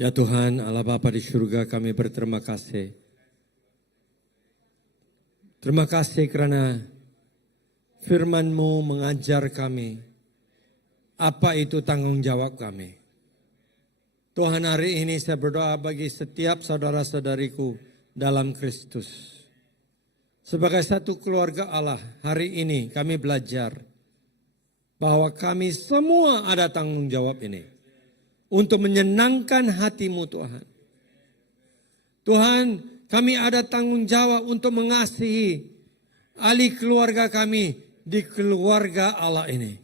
Ya Tuhan, Allah Bapa di surga, kami berterima kasih. Terima kasih karena firman-Mu mengajar kami apa itu tanggung jawab kami. Tuhan, hari ini saya berdoa bagi setiap saudara-saudariku dalam Kristus. Sebagai satu keluarga Allah, hari ini kami belajar bahwa kami semua ada tanggung jawab ini untuk menyenangkan hati-Mu Tuhan. Tuhan, kami ada tanggung jawab untuk mengasihi ahli keluarga kami di keluarga Allah ini.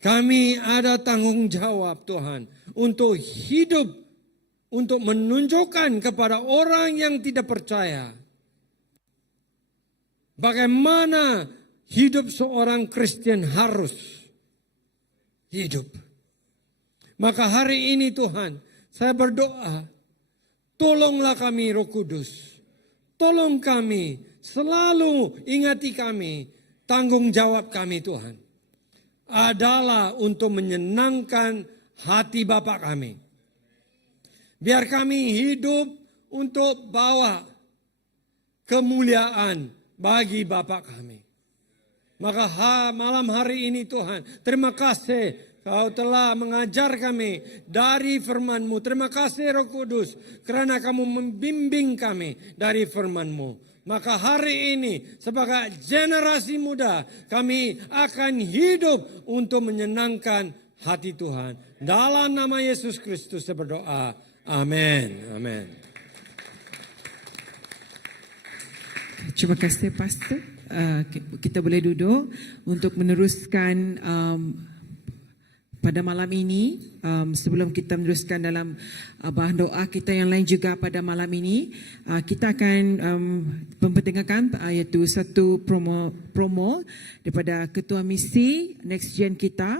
Kami ada tanggung jawab Tuhan untuk hidup, untuk menunjukkan kepada orang yang tidak percaya bagaimana hidup seorang Kristen harus hidup. Maka hari ini Tuhan, saya berdoa, tolonglah kami Roh Kudus. Tolong kami, selalu ingati kami, tanggung jawab kami Tuhan adalah untuk menyenangkan hati Bapa kami. Biar kami hidup untuk bawa kemuliaan bagi Bapa kami. Maka malam hari ini Tuhan, terima kasih Kau telah mengajar kami dari firman-Mu. Terima kasih Roh Kudus karena Kamu membimbing kami dari firman-Mu. Maka hari ini sebagai generasi muda kami akan hidup untuk menyenangkan hati Tuhan. Dalam nama Yesus Kristus saya berdoa. Amin. Amin. Terima kasih Pastor. Kita boleh duduk untuk meneruskan pada malam ini. Sebelum kita meneruskan dalam bahan doa kita yang lain juga pada malam ini, kita akan memperdengarkan iaitu satu promo daripada Ketua Misi Next Gen kita,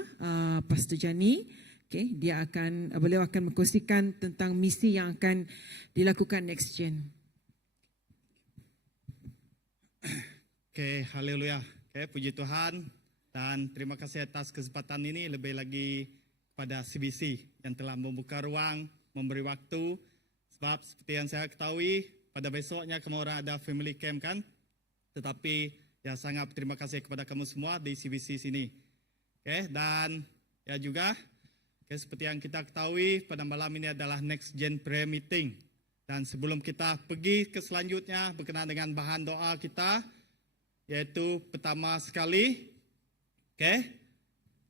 Pastor Jani. Okay, beliau akan mengkongsikan tentang misi yang akan dilakukan Next Gen. Oke, haleluya. Oke, puji Tuhan. Dan terima kasih atas kesempatan ini, lebih lagi kepada CBC yang telah membuka ruang, memberi waktu. Sebab seperti yang saya ketahui, pada besoknya kemarin ada family camp kan. Tetapi ya sangat terima kasih kepada kamu semua di CBC sini. Oke, dan ya juga seperti yang kita ketahui, pada malam ini adalah Next Gen Prayer Meeting. Dan sebelum kita pergi ke selanjutnya berkenaan dengan bahan doa kita, yaitu pertama sekali,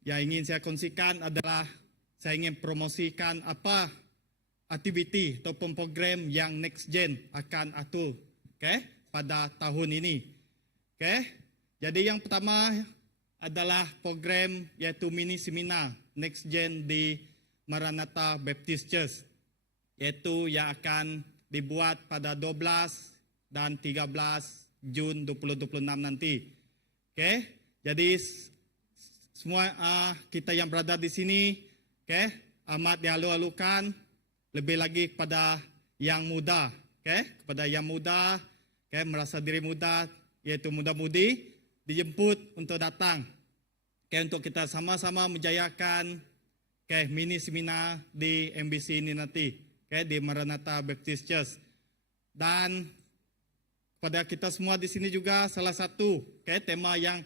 yang ingin saya kongsikan adalah saya ingin promosikan apa aktiviti ataupun program yang Next Gen akan atur pada tahun ini. Jadi yang pertama adalah program yaitu mini seminar Next Gen di Maranatha Baptist Church, yaitu yang akan dibuat pada 12 dan 13 Jun 2026 nanti. Jadi semua kita yang berada di sini, amat dihalu-halukan, lebih lagi kepada yang muda, kepada yang muda, merasa diri muda, yaitu muda-mudi, dijemput untuk datang, untuk kita sama-sama menjayakan, mini seminar di MBC ini nanti, di Maranatha Baptist Church. Dan pada kita semua di sini juga salah satu tema yang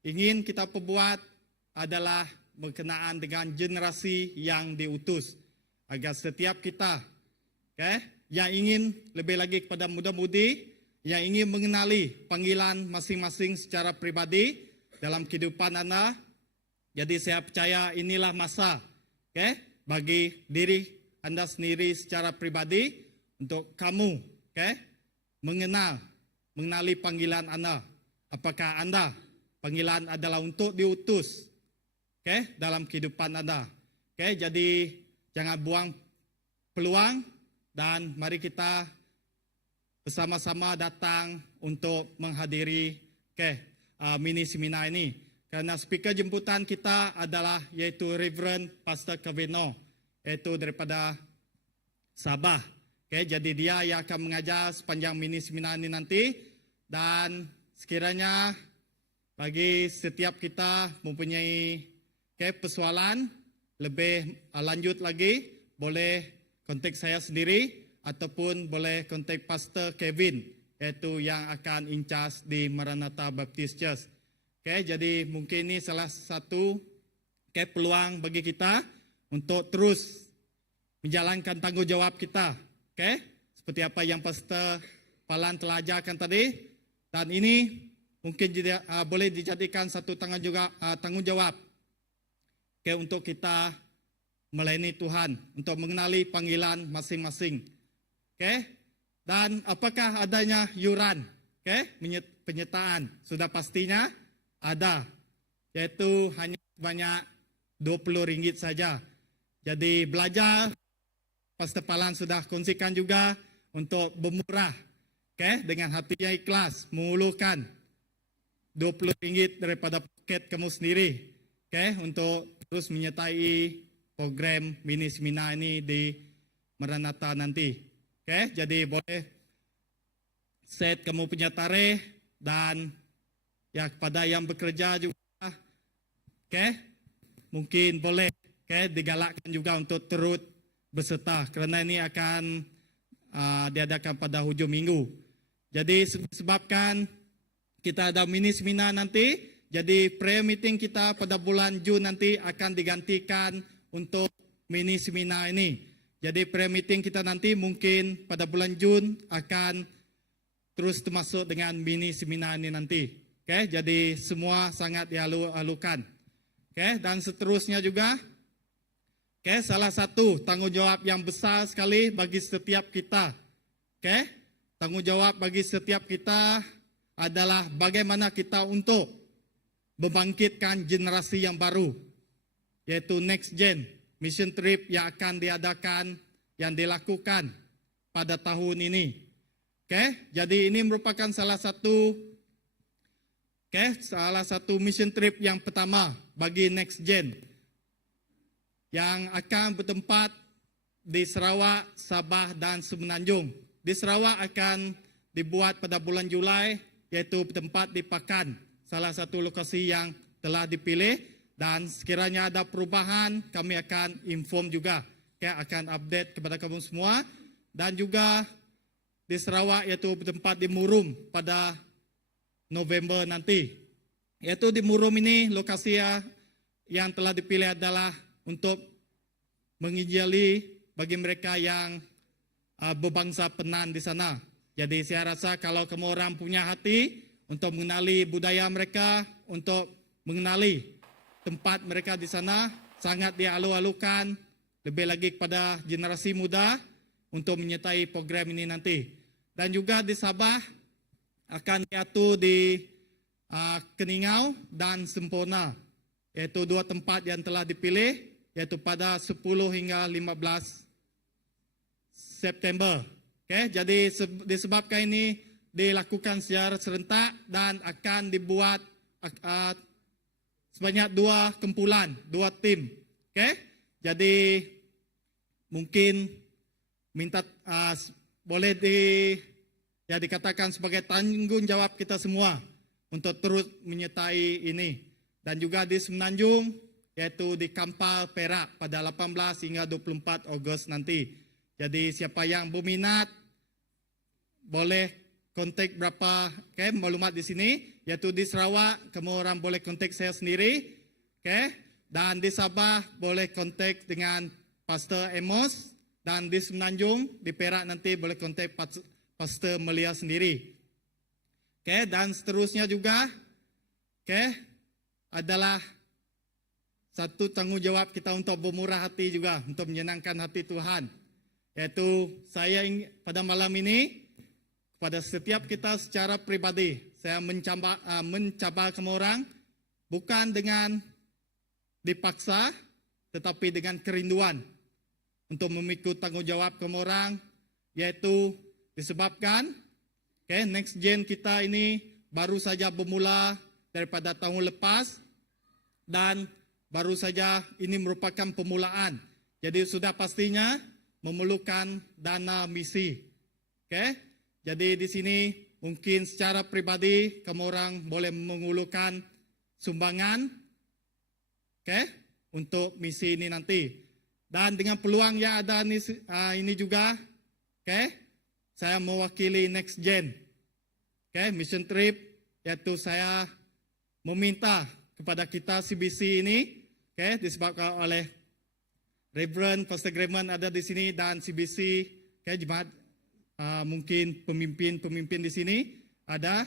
ingin kita perbuat adalah berkenaan dengan generasi yang diutus. Agar setiap kita yang ingin lebih lagi kepada muda-mudi, yang ingin mengenali panggilan masing-masing secara pribadi dalam kehidupan Anda. Jadi saya percaya inilah masa bagi diri Anda sendiri secara pribadi untuk kamu mengenali panggilan Anda. Apakah Anda panggilan adalah untuk diutus dalam kehidupan Anda. Jadi jangan buang peluang dan mari kita bersama-sama datang untuk menghadiri mini seminar ini. Karena speaker jemputan kita adalah yaitu Reverend Pastor Kavino, yaitu daripada Sabah. Jadi dia yang akan mengajar sepanjang mini seminar ini nanti. Dan sekiranya bagi setiap kita mempunyai persoalan lebih lanjut lagi, boleh kontak saya sendiri ataupun boleh kontak Pastor Kevin, iaitu yang akan in charge di Maranatha Baptist Church. Okay, jadi mungkin ini salah satu peluang bagi kita untuk terus menjalankan tanggungjawab kita. Okay? Seperti apa yang Pastor Palan telah ajarkan tadi. Dan ini mungkin boleh dijadikan satu tanggungjawab untuk kita melayani Tuhan, untuk mengenali panggilan masing-masing. Dan apakah adanya yuran? Penyertaan sudah pastinya ada, yaitu hanya sebanyak RM20 saja. Jadi belajar, Pastor Palan sudah kongsikan juga untuk bermurah, dengan hati yang ikhlas, mengulurkan RM20 daripada poket kamu sendiri, untuk terus menyertai program mini seminar ini di Maranatha nanti. Jadi boleh set kamu punya tarikh, dan ya kepada yang bekerja juga, mungkin boleh digalakkan juga untuk turut berserta, kerana ini akan diadakan pada hujung minggu. Jadi sebabkan kita ada mini seminar nanti, jadi prayer meeting kita pada bulan Jun nanti akan digantikan untuk mini seminar ini. Jadi prayer meeting kita nanti mungkin pada bulan Jun akan terus termasuk dengan mini seminar ini nanti. Jadi semua sangat dialu-alukan. Dan seterusnya juga, salah satu tanggungjawab yang besar sekali bagi setiap kita. Tanggungjawab bagi setiap kita adalah bagaimana kita untuk membangkitkan generasi yang baru, yaitu Next Gen Mission Trip yang akan diadakan, yang dilakukan pada tahun ini. Jadi ini merupakan salah satu mission trip yang pertama bagi Next Gen yang akan bertempat di Sarawak, Sabah dan Semenanjung. Di Sarawak akan dibuat pada bulan Julai, yaitu bertempat di Pakan, salah satu lokasi yang telah dipilih, dan sekiranya ada perubahan kami akan inform juga, akan update kepada kamu semua. Dan juga di Sarawak, yaitu bertempat di Murum pada November nanti. Yaitu di Murum ini lokasi yang telah dipilih adalah untuk menginjili bagi mereka yang berbangsa Penan di sana. Jadi saya rasa kalau kamu orang punya hati untuk mengenali budaya mereka, untuk mengenali tempat mereka di sana, sangat dialu-alukan, lebih lagi kepada generasi muda untuk menyertai program ini nanti. Dan juga di Sabah akan diatur di Keningau dan Sempurna, yaitu dua tempat yang telah dipilih, yaitu pada 10 hingga 15 September. Jadi disebabkan ini dilakukan secara serentak dan akan dibuat sebanyak 2 kumpulan, 2 tim. Jadi mungkin minta boleh dikatakan sebagai tanggungjawab kita semua untuk terus menyertai ini. Dan juga di Semenanjung, yaitu di Kampar, Perak pada 18 hingga 24 Ogos nanti. Jadi siapa yang berminat boleh kontak berapa maklumat di sini, yaitu di Sarawak kamu orang boleh kontak saya sendiri, dan di Sabah boleh kontak dengan Pastor Amos, dan di Semenanjung di Perak nanti boleh kontak Pastor Melia sendiri. Dan seterusnya juga adalah satu tanggungjawab kita untuk bermurah hati juga, untuk menyenangkan hati Tuhan. Yaitu saya pada malam ini, kepada setiap kita secara pribadi, saya mencabar kamu orang, bukan dengan dipaksa, tetapi dengan kerinduan, untuk memikul tanggungjawab kamu orang, yaitu disebabkan Next Gen kita ini baru saja bermula daripada tahun lepas, dan baru saja ini merupakan permulaan. Jadi sudah pastinya memerlukan dana misi. Jadi di sini mungkin secara pribadi kamu orang boleh mengulurkan sumbangan untuk misi ini nanti. Dan dengan peluang yang ada ini juga, okay, saya mewakili Next Gen, okay, mission trip, yaitu saya meminta kepada kita CBC ini, okay, disebabkan oleh Reverend Pastor Grayman ada di sini dan CBC, okay, jemaat mungkin pemimpin-pemimpin di sini ada,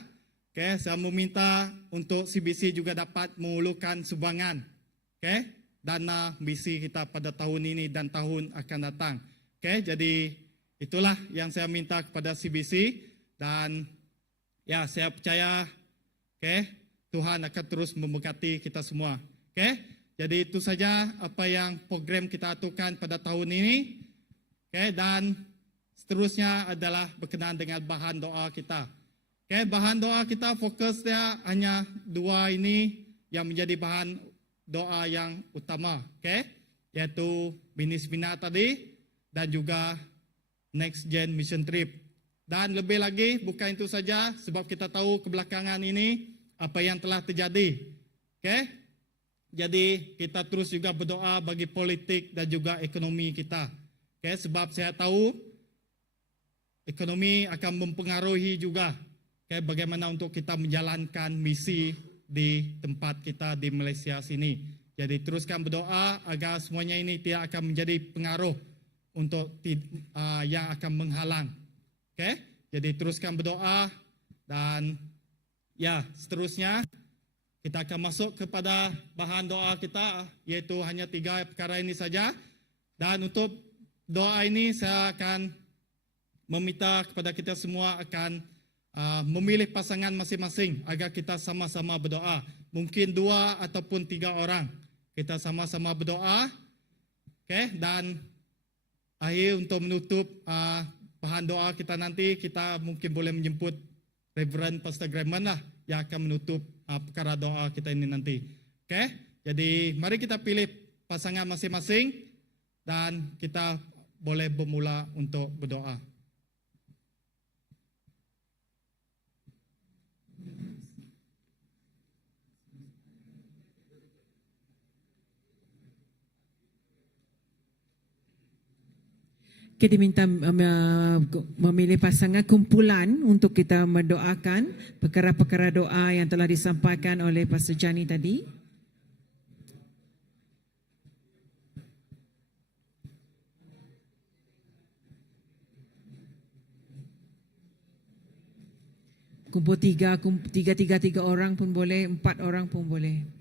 okay, saya meminta untuk CBC juga dapat mengulurkan sumbangan, okay, dana misi kita pada tahun ini dan tahun akan datang. Okay, jadi itulah yang saya minta kepada CBC dan ya saya percaya, okay, Tuhan akan terus memberkati kita semua. Okay, jadi itu saja apa yang program kita aturkan pada tahun ini. Okay, dan seterusnya adalah berkenaan dengan bahan doa kita. Okay, bahan doa kita fokusnya hanya dua ini yang menjadi bahan doa yang utama, okay? Yaitu mini seminar tadi dan juga Next Gen Mission Trip. Dan lebih lagi bukan itu saja sebab kita tahu kebelakangan ini apa yang telah terjadi, okay? Jadi kita terus juga berdoa bagi politik dan juga ekonomi kita, okay? Sebab saya tahu ekonomi akan mempengaruhi juga, okay, bagaimana untuk kita menjalankan misi di tempat kita di Malaysia sini. Jadi teruskan berdoa agar semuanya ini tidak akan menjadi pengaruh untuk yang akan menghalang. Okay? Jadi teruskan berdoa dan ya seterusnya kita akan masuk kepada bahan doa kita, yaitu hanya 3 perkara ini saja. Dan untuk doa ini saya akan meminta kepada kita semua akan memilih pasangan masing-masing agar kita sama-sama berdoa. Mungkin 2 ataupun 3 orang. Kita sama-sama berdoa. Okay? Dan akhir untuk menutup bahan doa kita nanti, kita mungkin boleh menjemput Reverend Pastor Grayman lah yang akan menutup perkara doa kita ini nanti. Okay? Jadi mari kita pilih pasangan masing-masing dan kita boleh bermula untuk berdoa. Kita minta memilih pasangan kumpulan untuk kita mendoakan perkara-perkara doa yang telah disampaikan oleh Pastor Jani tadi. Kumpul 3 orang pun boleh, 4 orang pun boleh.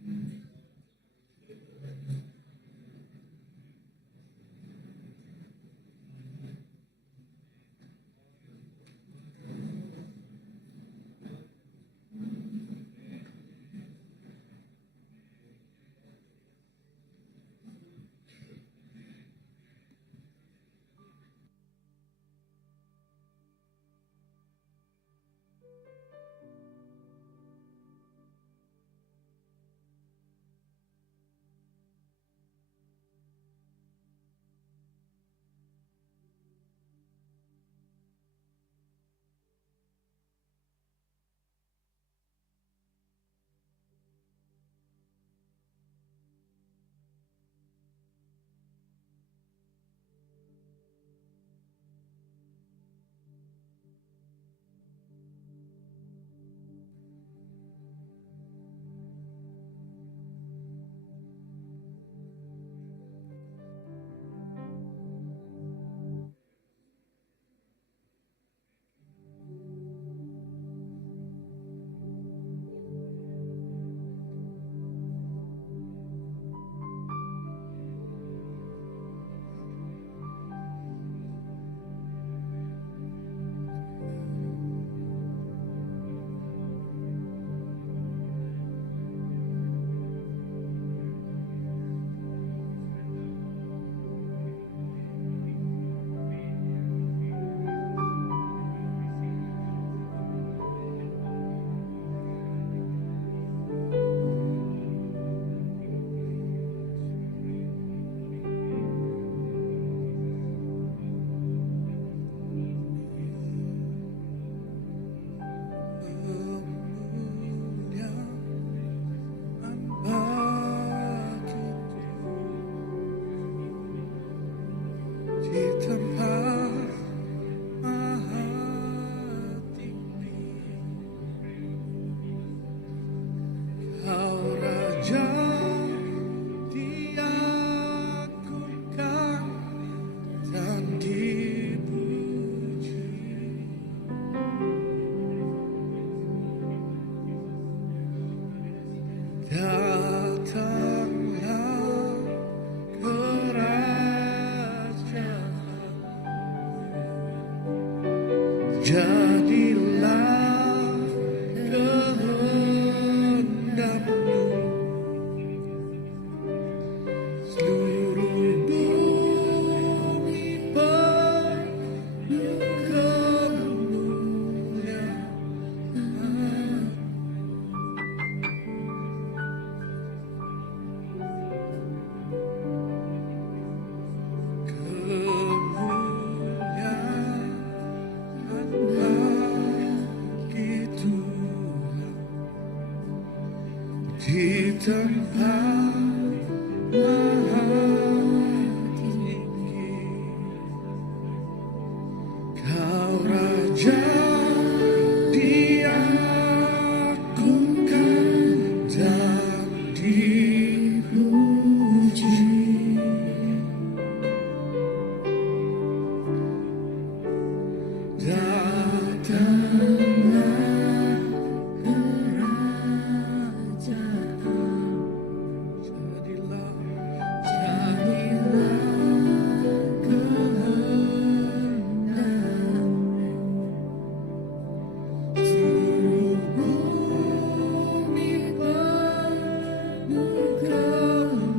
di tempat maha tinggi. Kau Raja diagungkan dan dipuji. Datanglah kerajaan, jadilah kehendakmu. Seluruh bumi penuh kemuliaan. Bagi Tuhan di tempat maha tinggi. Kau Raja diagungkan dan dipuji. Datanglah kerajaan, jadilah kehendakmu. Seluruh bumi penuh kemuliaan.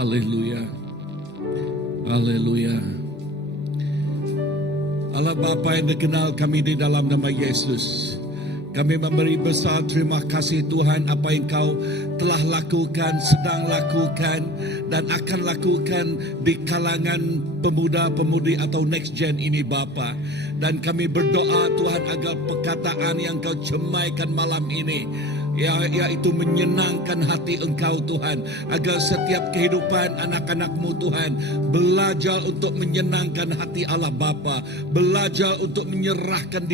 Haleluya. Haleluya. Allah Bapa yang dikenal kami di dalam nama Yesus. Kami memberi besar terima kasih Tuhan apa yang Kau telah lakukan, sedang lakukan dan akan lakukan di kalangan pemuda-pemudi atau next gen ini Bapa. Dan kami berdoa Tuhan agar perkataan yang Kau cemaikan malam ini yaitu menyenangkan hati Engkau Tuhan, agar setiap kehidupan anak-anak-Mu Tuhan belajar untuk menyenangkan hati Allah Bapa, belajar untuk menyerahkan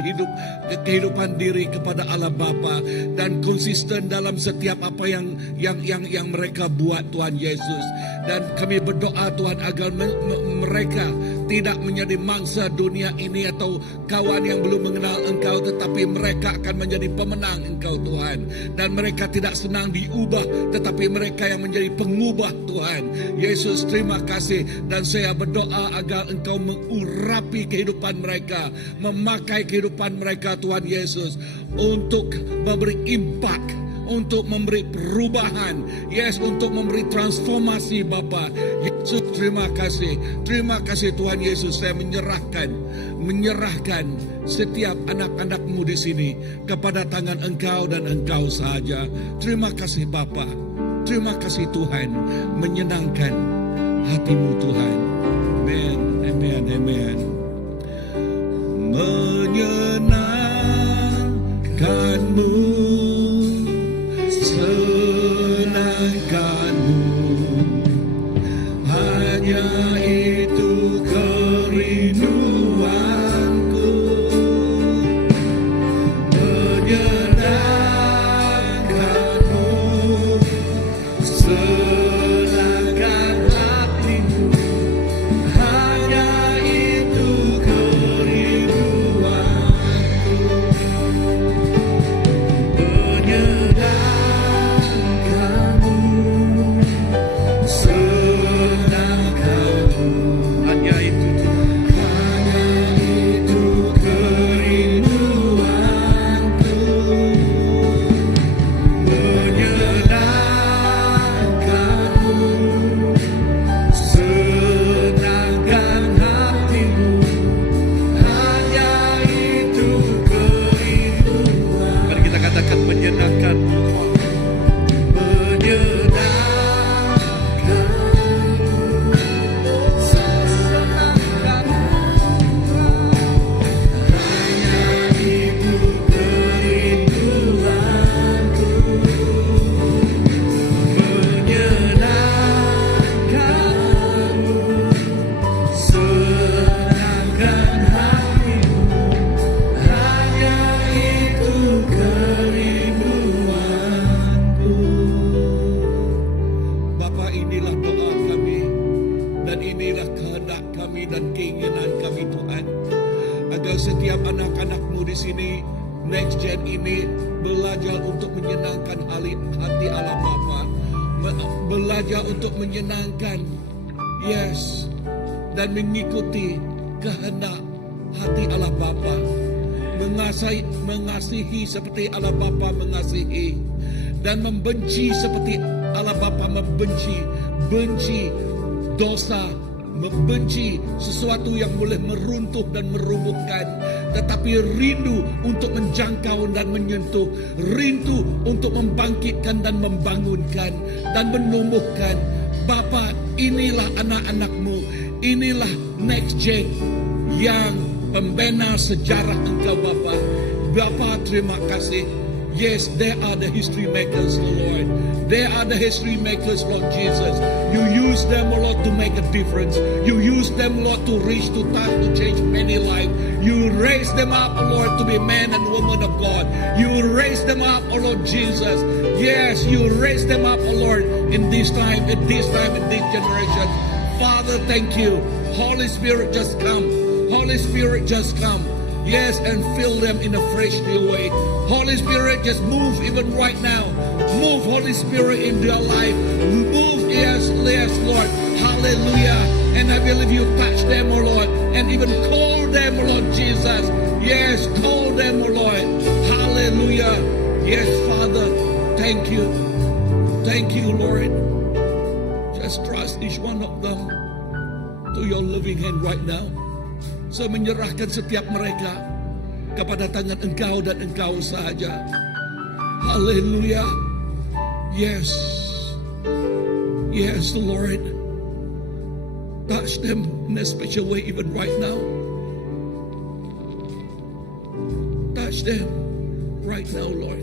kehidupan diri kepada Allah Bapa dan konsisten dalam setiap apa yang mereka buat Tuhan Yesus. Dan kami berdoa Tuhan agar mereka tidak menjadi mangsa dunia ini atau kawan yang belum mengenal Engkau, tetapi mereka akan menjadi pemenang Engkau Tuhan. Dan mereka tidak senang diubah, tetapi mereka yang menjadi pengubah Tuhan. Yesus, terima kasih. Dan saya berdoa agar Engkau mengurapi kehidupan mereka, memakai kehidupan mereka Tuhan Yesus untuk memberi impact, untuk memberi perubahan, untuk memberi transformasi Bapa. Yesus, terima kasih. Terima kasih Tuhan Yesus. Saya menyerahkan setiap anak-anak-Mu di sini kepada tangan Engkau dan Engkau sahaja. Terima kasih Bapa. Terima kasih Tuhan, menyenangkan hati-Mu Tuhan. Amen. Amen. Amen. Menyenangkan-Mu, senangkan-Mu, hanya hanya itu kerinduanku, menyenangkanmu, senangkan hatimu, hanya itu kerinduanku, menyenangkanmu, senangkanmu, hanya itu Tuhan, hanya itu kerinduanku, menyenangkanmu, senangkan hatimu, hanya itu kerinduan. Mari kita katakan menyenangkanmu, menyenangkanmu, senangkanmu, hanya itu kerinduanku, menyenangkanmu, senangkan hatimu, hanya itu kerinduanku. Bapa, inilah doa kami dan inilah kehendak kami dan keinginan kami Tuhan, agar setiap anak-anakmu di sini Next Gen ini belajar untuk menyenangkan hati Allah Bapa, belajar untuk menyenangkan, yes, dan mengikuti kehendak hati Allah Bapa, mengasihi seperti Allah Bapa mengasihi, dan membenci seperti Allah Bapa membenci, benci dosa, membenci sesuatu yang boleh meruntuh dan merubuhkan, tetapi rindu untuk menjangkau dan menyentuh, rindu untuk membangkitkan dan membangunkan dan menumbuhkan. Bapa, inilah anak-anakmu, inilah Next Gen yang pembina sejarah Engkau Bapa. Bapa, terima kasih. Yes, they are the history makers, Lord. They are the history makers, Lord Jesus. You use them, Lord, to make a difference. You use them, Lord, to reach, to touch, to change many lives. You raise them up, Lord, to be men and women of God. You raise them up, Lord Jesus. Yes, you raise them up, Lord, in this time, in this generation. Father, thank you. Holy Spirit, just come. Holy Spirit, just come. Yes, and fill them in a fresh new way. Holy Spirit, just move even right now. Move, Holy Spirit, in their life. Move, yes, Lord. Hallelujah. And I believe you touch them, O Lord, and even call them, Lord Jesus. Yes, call them, O Lord. Hallelujah. Yes, Father, thank you. Thank you, Lord. Just trust each one of them to your loving hand right now. Saya menyerahkan setiap mereka kepada tangan Engkau dan Engkau sahaja. Haleluya. Yes. Yes, Lord. Touch them in a special way even right now. Touch them right now, Lord.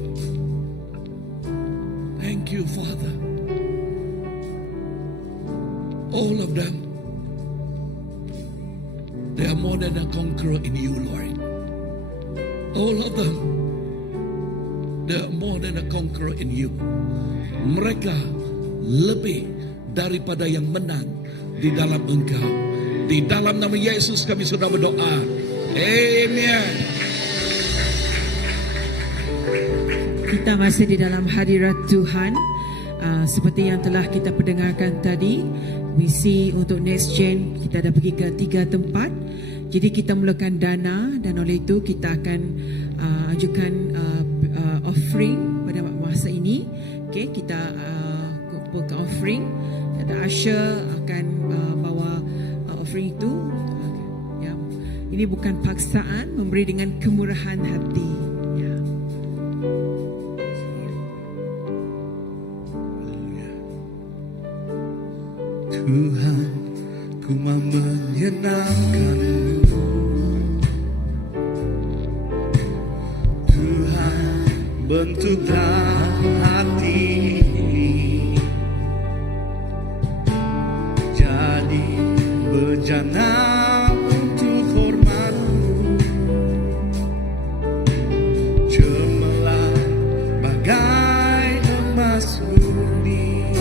Thank you, Father. All of them, they are more than a conqueror in you, Lord. All of them, they are more than a conqueror in you. Mereka lebih daripada yang menang di dalam Engkau. Di dalam nama Yesus kami sudah berdoa. Amen. Kita masih di dalam hadirat Tuhan. Seperti yang telah kita pendengarkan tadi, misi untuk Next Gen kita dah pergi ke 3 tempat. Jadi kita mulakan dana, dan oleh itu kita akan ajukan offering pada masa ini. Okay, kita kumpulkan offering. Kata Asher akan bawa offering itu. Ya. Ini bukan paksaan, memberi dengan kemurahan hati. Ya. Tuhan, ku mau menyenangkan-Mu. Tuhan, bentuklah hati ini jadi jadi bejana untuk hormat-Mu, cemerlang bagai emas murni.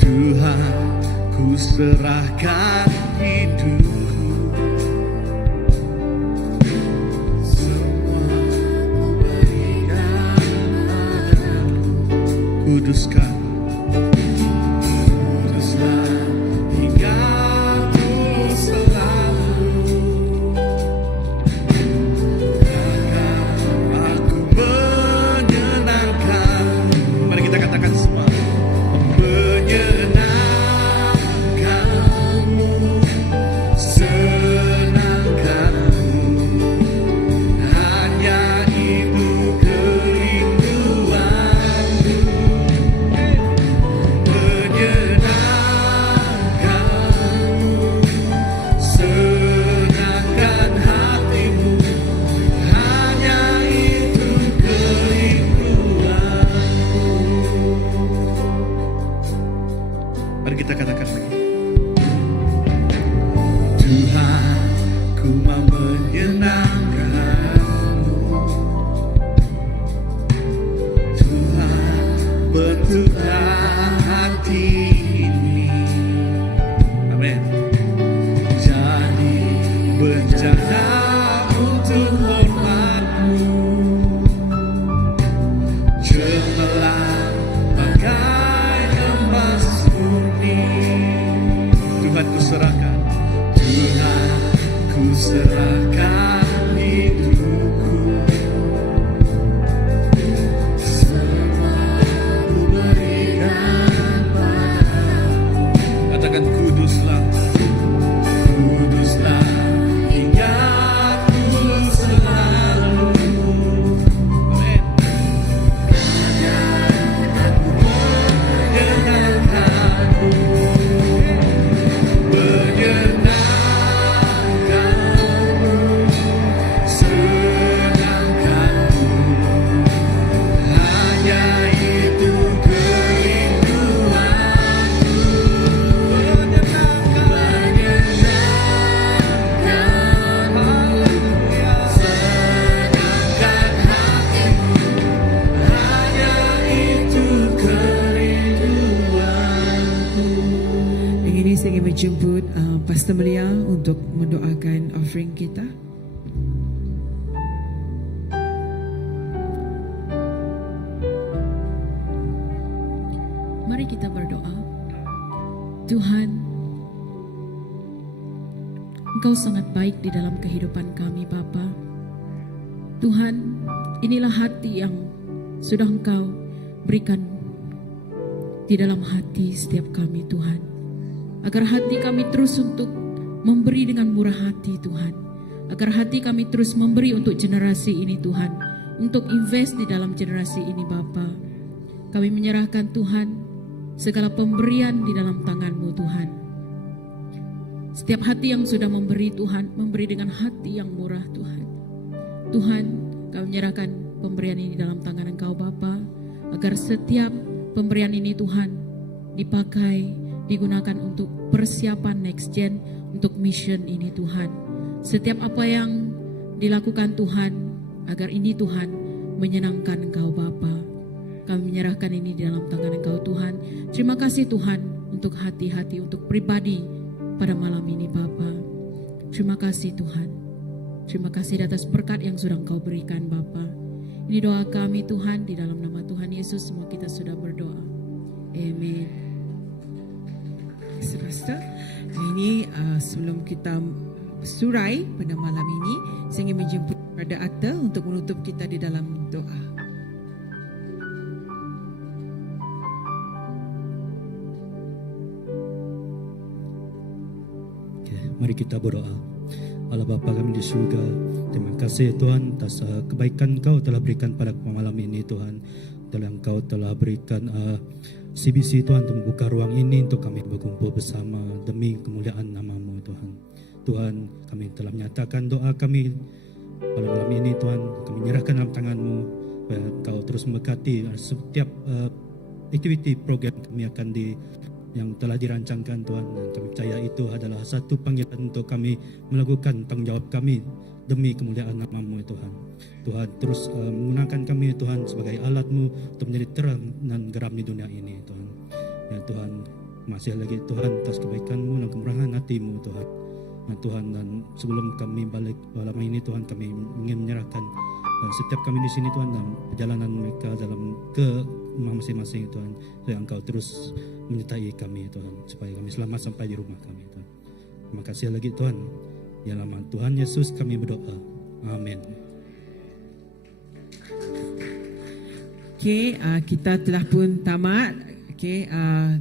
Tuhan, ku serahkan hidupku, semua ku berikan padamu. Kuduskan, kuduslah hingga ku selalu. Agar aku menyenangkan. Mari kita katakan semua. Menyenangkan-Mu, senangkan-Mu, hanya itu kerinduan-Mu. Menyenangkan-Mu, senangkan hati-Mu, hanya itu kerinduan-Mu. Mari kita katakan lagi. Tuhan, ku mau menyenangkan-Mu. Tuhan, bentuklah hati ini. Amin. Jadi bencana untuk hormat-Mu, cemerlang bagai emas murni. Tuhan, ku serahkan. Tuhan, ku serahkan hidupku, semua ku berikan padamu. Katakan kuduslah, kuduslah hingga ku selalu. Amin. Hanya aku menyenangkan-Mu, menyenangkan-Mu, senangkan-Mu, hanya itu kerinduan-Ku. Menyenangkan, senangkan hati-Mu, hanya itu kerinduan-Ku. Yang ini saya ingin menjemput Pastor Melia untuk mendoakan offering kita. Mari kita berdoa. Tuhan, Engkau sangat baik di dalam kehidupan kami, Bapa. Tuhan, inilah hati yang sudah Engkau berikan di dalam hati setiap kami, Tuhan. Agar hati kami terus untuk memberi dengan murah hati, Tuhan. Agar hati kami terus memberi untuk generasi ini, Tuhan. Untuk invest di dalam generasi ini, Bapa. Kami menyerahkan, Tuhan, segala pemberian di dalam tangan-Mu, Tuhan. Setiap hati yang sudah memberi, Tuhan, memberi dengan hati yang murah, Tuhan. Tuhan, kami menyerahkan pemberian ini dalam tangan Engkau, Bapa. Agar setiap pemberian ini, Tuhan, dipakai, digunakan untuk persiapan next gen, untuk mission ini, Tuhan. Setiap apa yang dilakukan, Tuhan, agar ini, Tuhan, menyenangkan Engkau, Bapa. Kami menyerahkan ini di dalam tangan Engkau, Tuhan. Terima kasih, Tuhan, untuk hati-hati, untuk pribadi pada malam ini, Bapa. Terima kasih, Tuhan. Terima kasih atas berkat yang sudah Engkau berikan, Bapa. Ini doa kami, Tuhan, di dalam nama Tuhan Yesus, semua kita sudah berdoa. Amin. Pastor, ini sebelum kita surai pada malam ini, saya ingin menjemput Brother Atta untuk menutup kita di dalam doa. Mari kita berdoa. Allah Bapa kami di surga, terima kasih Tuhan atas kebaikan Kau telah berikan pada malam ini, Tuhan. Dan Kau telah berikan CBC, Tuhan, untuk membuka ruang ini untuk kami berkumpul bersama demi kemuliaan nama-Mu, Tuhan. Tuhan, kami telah menyatakan doa kami pada malam ini, Tuhan. Kami menyerahkan dalam tangan-Mu, supaya Kau terus memberkati setiap aktiviti program kami akan yang telah dirancangkan Tuhan, dan kami percaya itu adalah satu panggilan untuk kami melakukan tanggungjawab kami demi kemuliaan nama-Mu ya Tuhan. Tuhan terus menggunakan kami ya Tuhan sebagai alat-Mu untuk menjadi terang dan geram di dunia ini Tuhan. Ya Tuhan, masih lagi Tuhan atas kebaikan-Mu dan kemurahan hati-Mu Tuhan. Ya Tuhan, dan sebelum kami balik malam ini Tuhan, kami ingin menyerahkan setiap kami di sini Tuhan dalam perjalanan mereka dalam ke rumah masing-masing Tuhan. Supaya Engkau terus menyertai kami Tuhan, supaya kami selamat sampai di rumah kami Tuhan. Terima kasih lagi Tuhan. Di dalam nama Tuhan Yesus kami berdoa. Amin. Okey, kita telah pun tamat. Okey,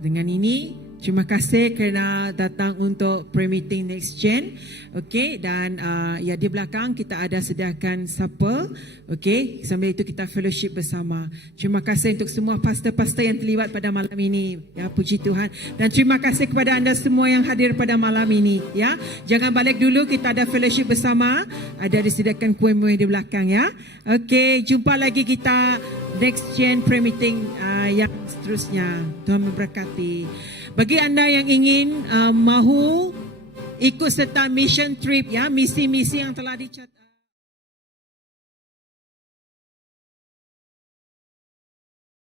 dengan ini terima kasih kerana datang untuk prayer meeting Next Gen. Okey, dan ya di belakang kita ada sediakan supper. Okey, sambil itu kita fellowship bersama. Terima kasih untuk semua pastor-pastor yang terlibat pada malam ini. Ya, puji Tuhan. Dan terima kasih kepada anda semua yang hadir pada malam ini. Ya, jangan balik dulu, kita ada fellowship bersama. Ada disediakan kuih-muih di belakang ya. Okey, jumpa lagi kita Next Gen prayer meeting yang seterusnya. Tuhan memberkati. Bagi anda yang ingin mahu ikut serta mission trip ya, misi-misi yang telah dicatat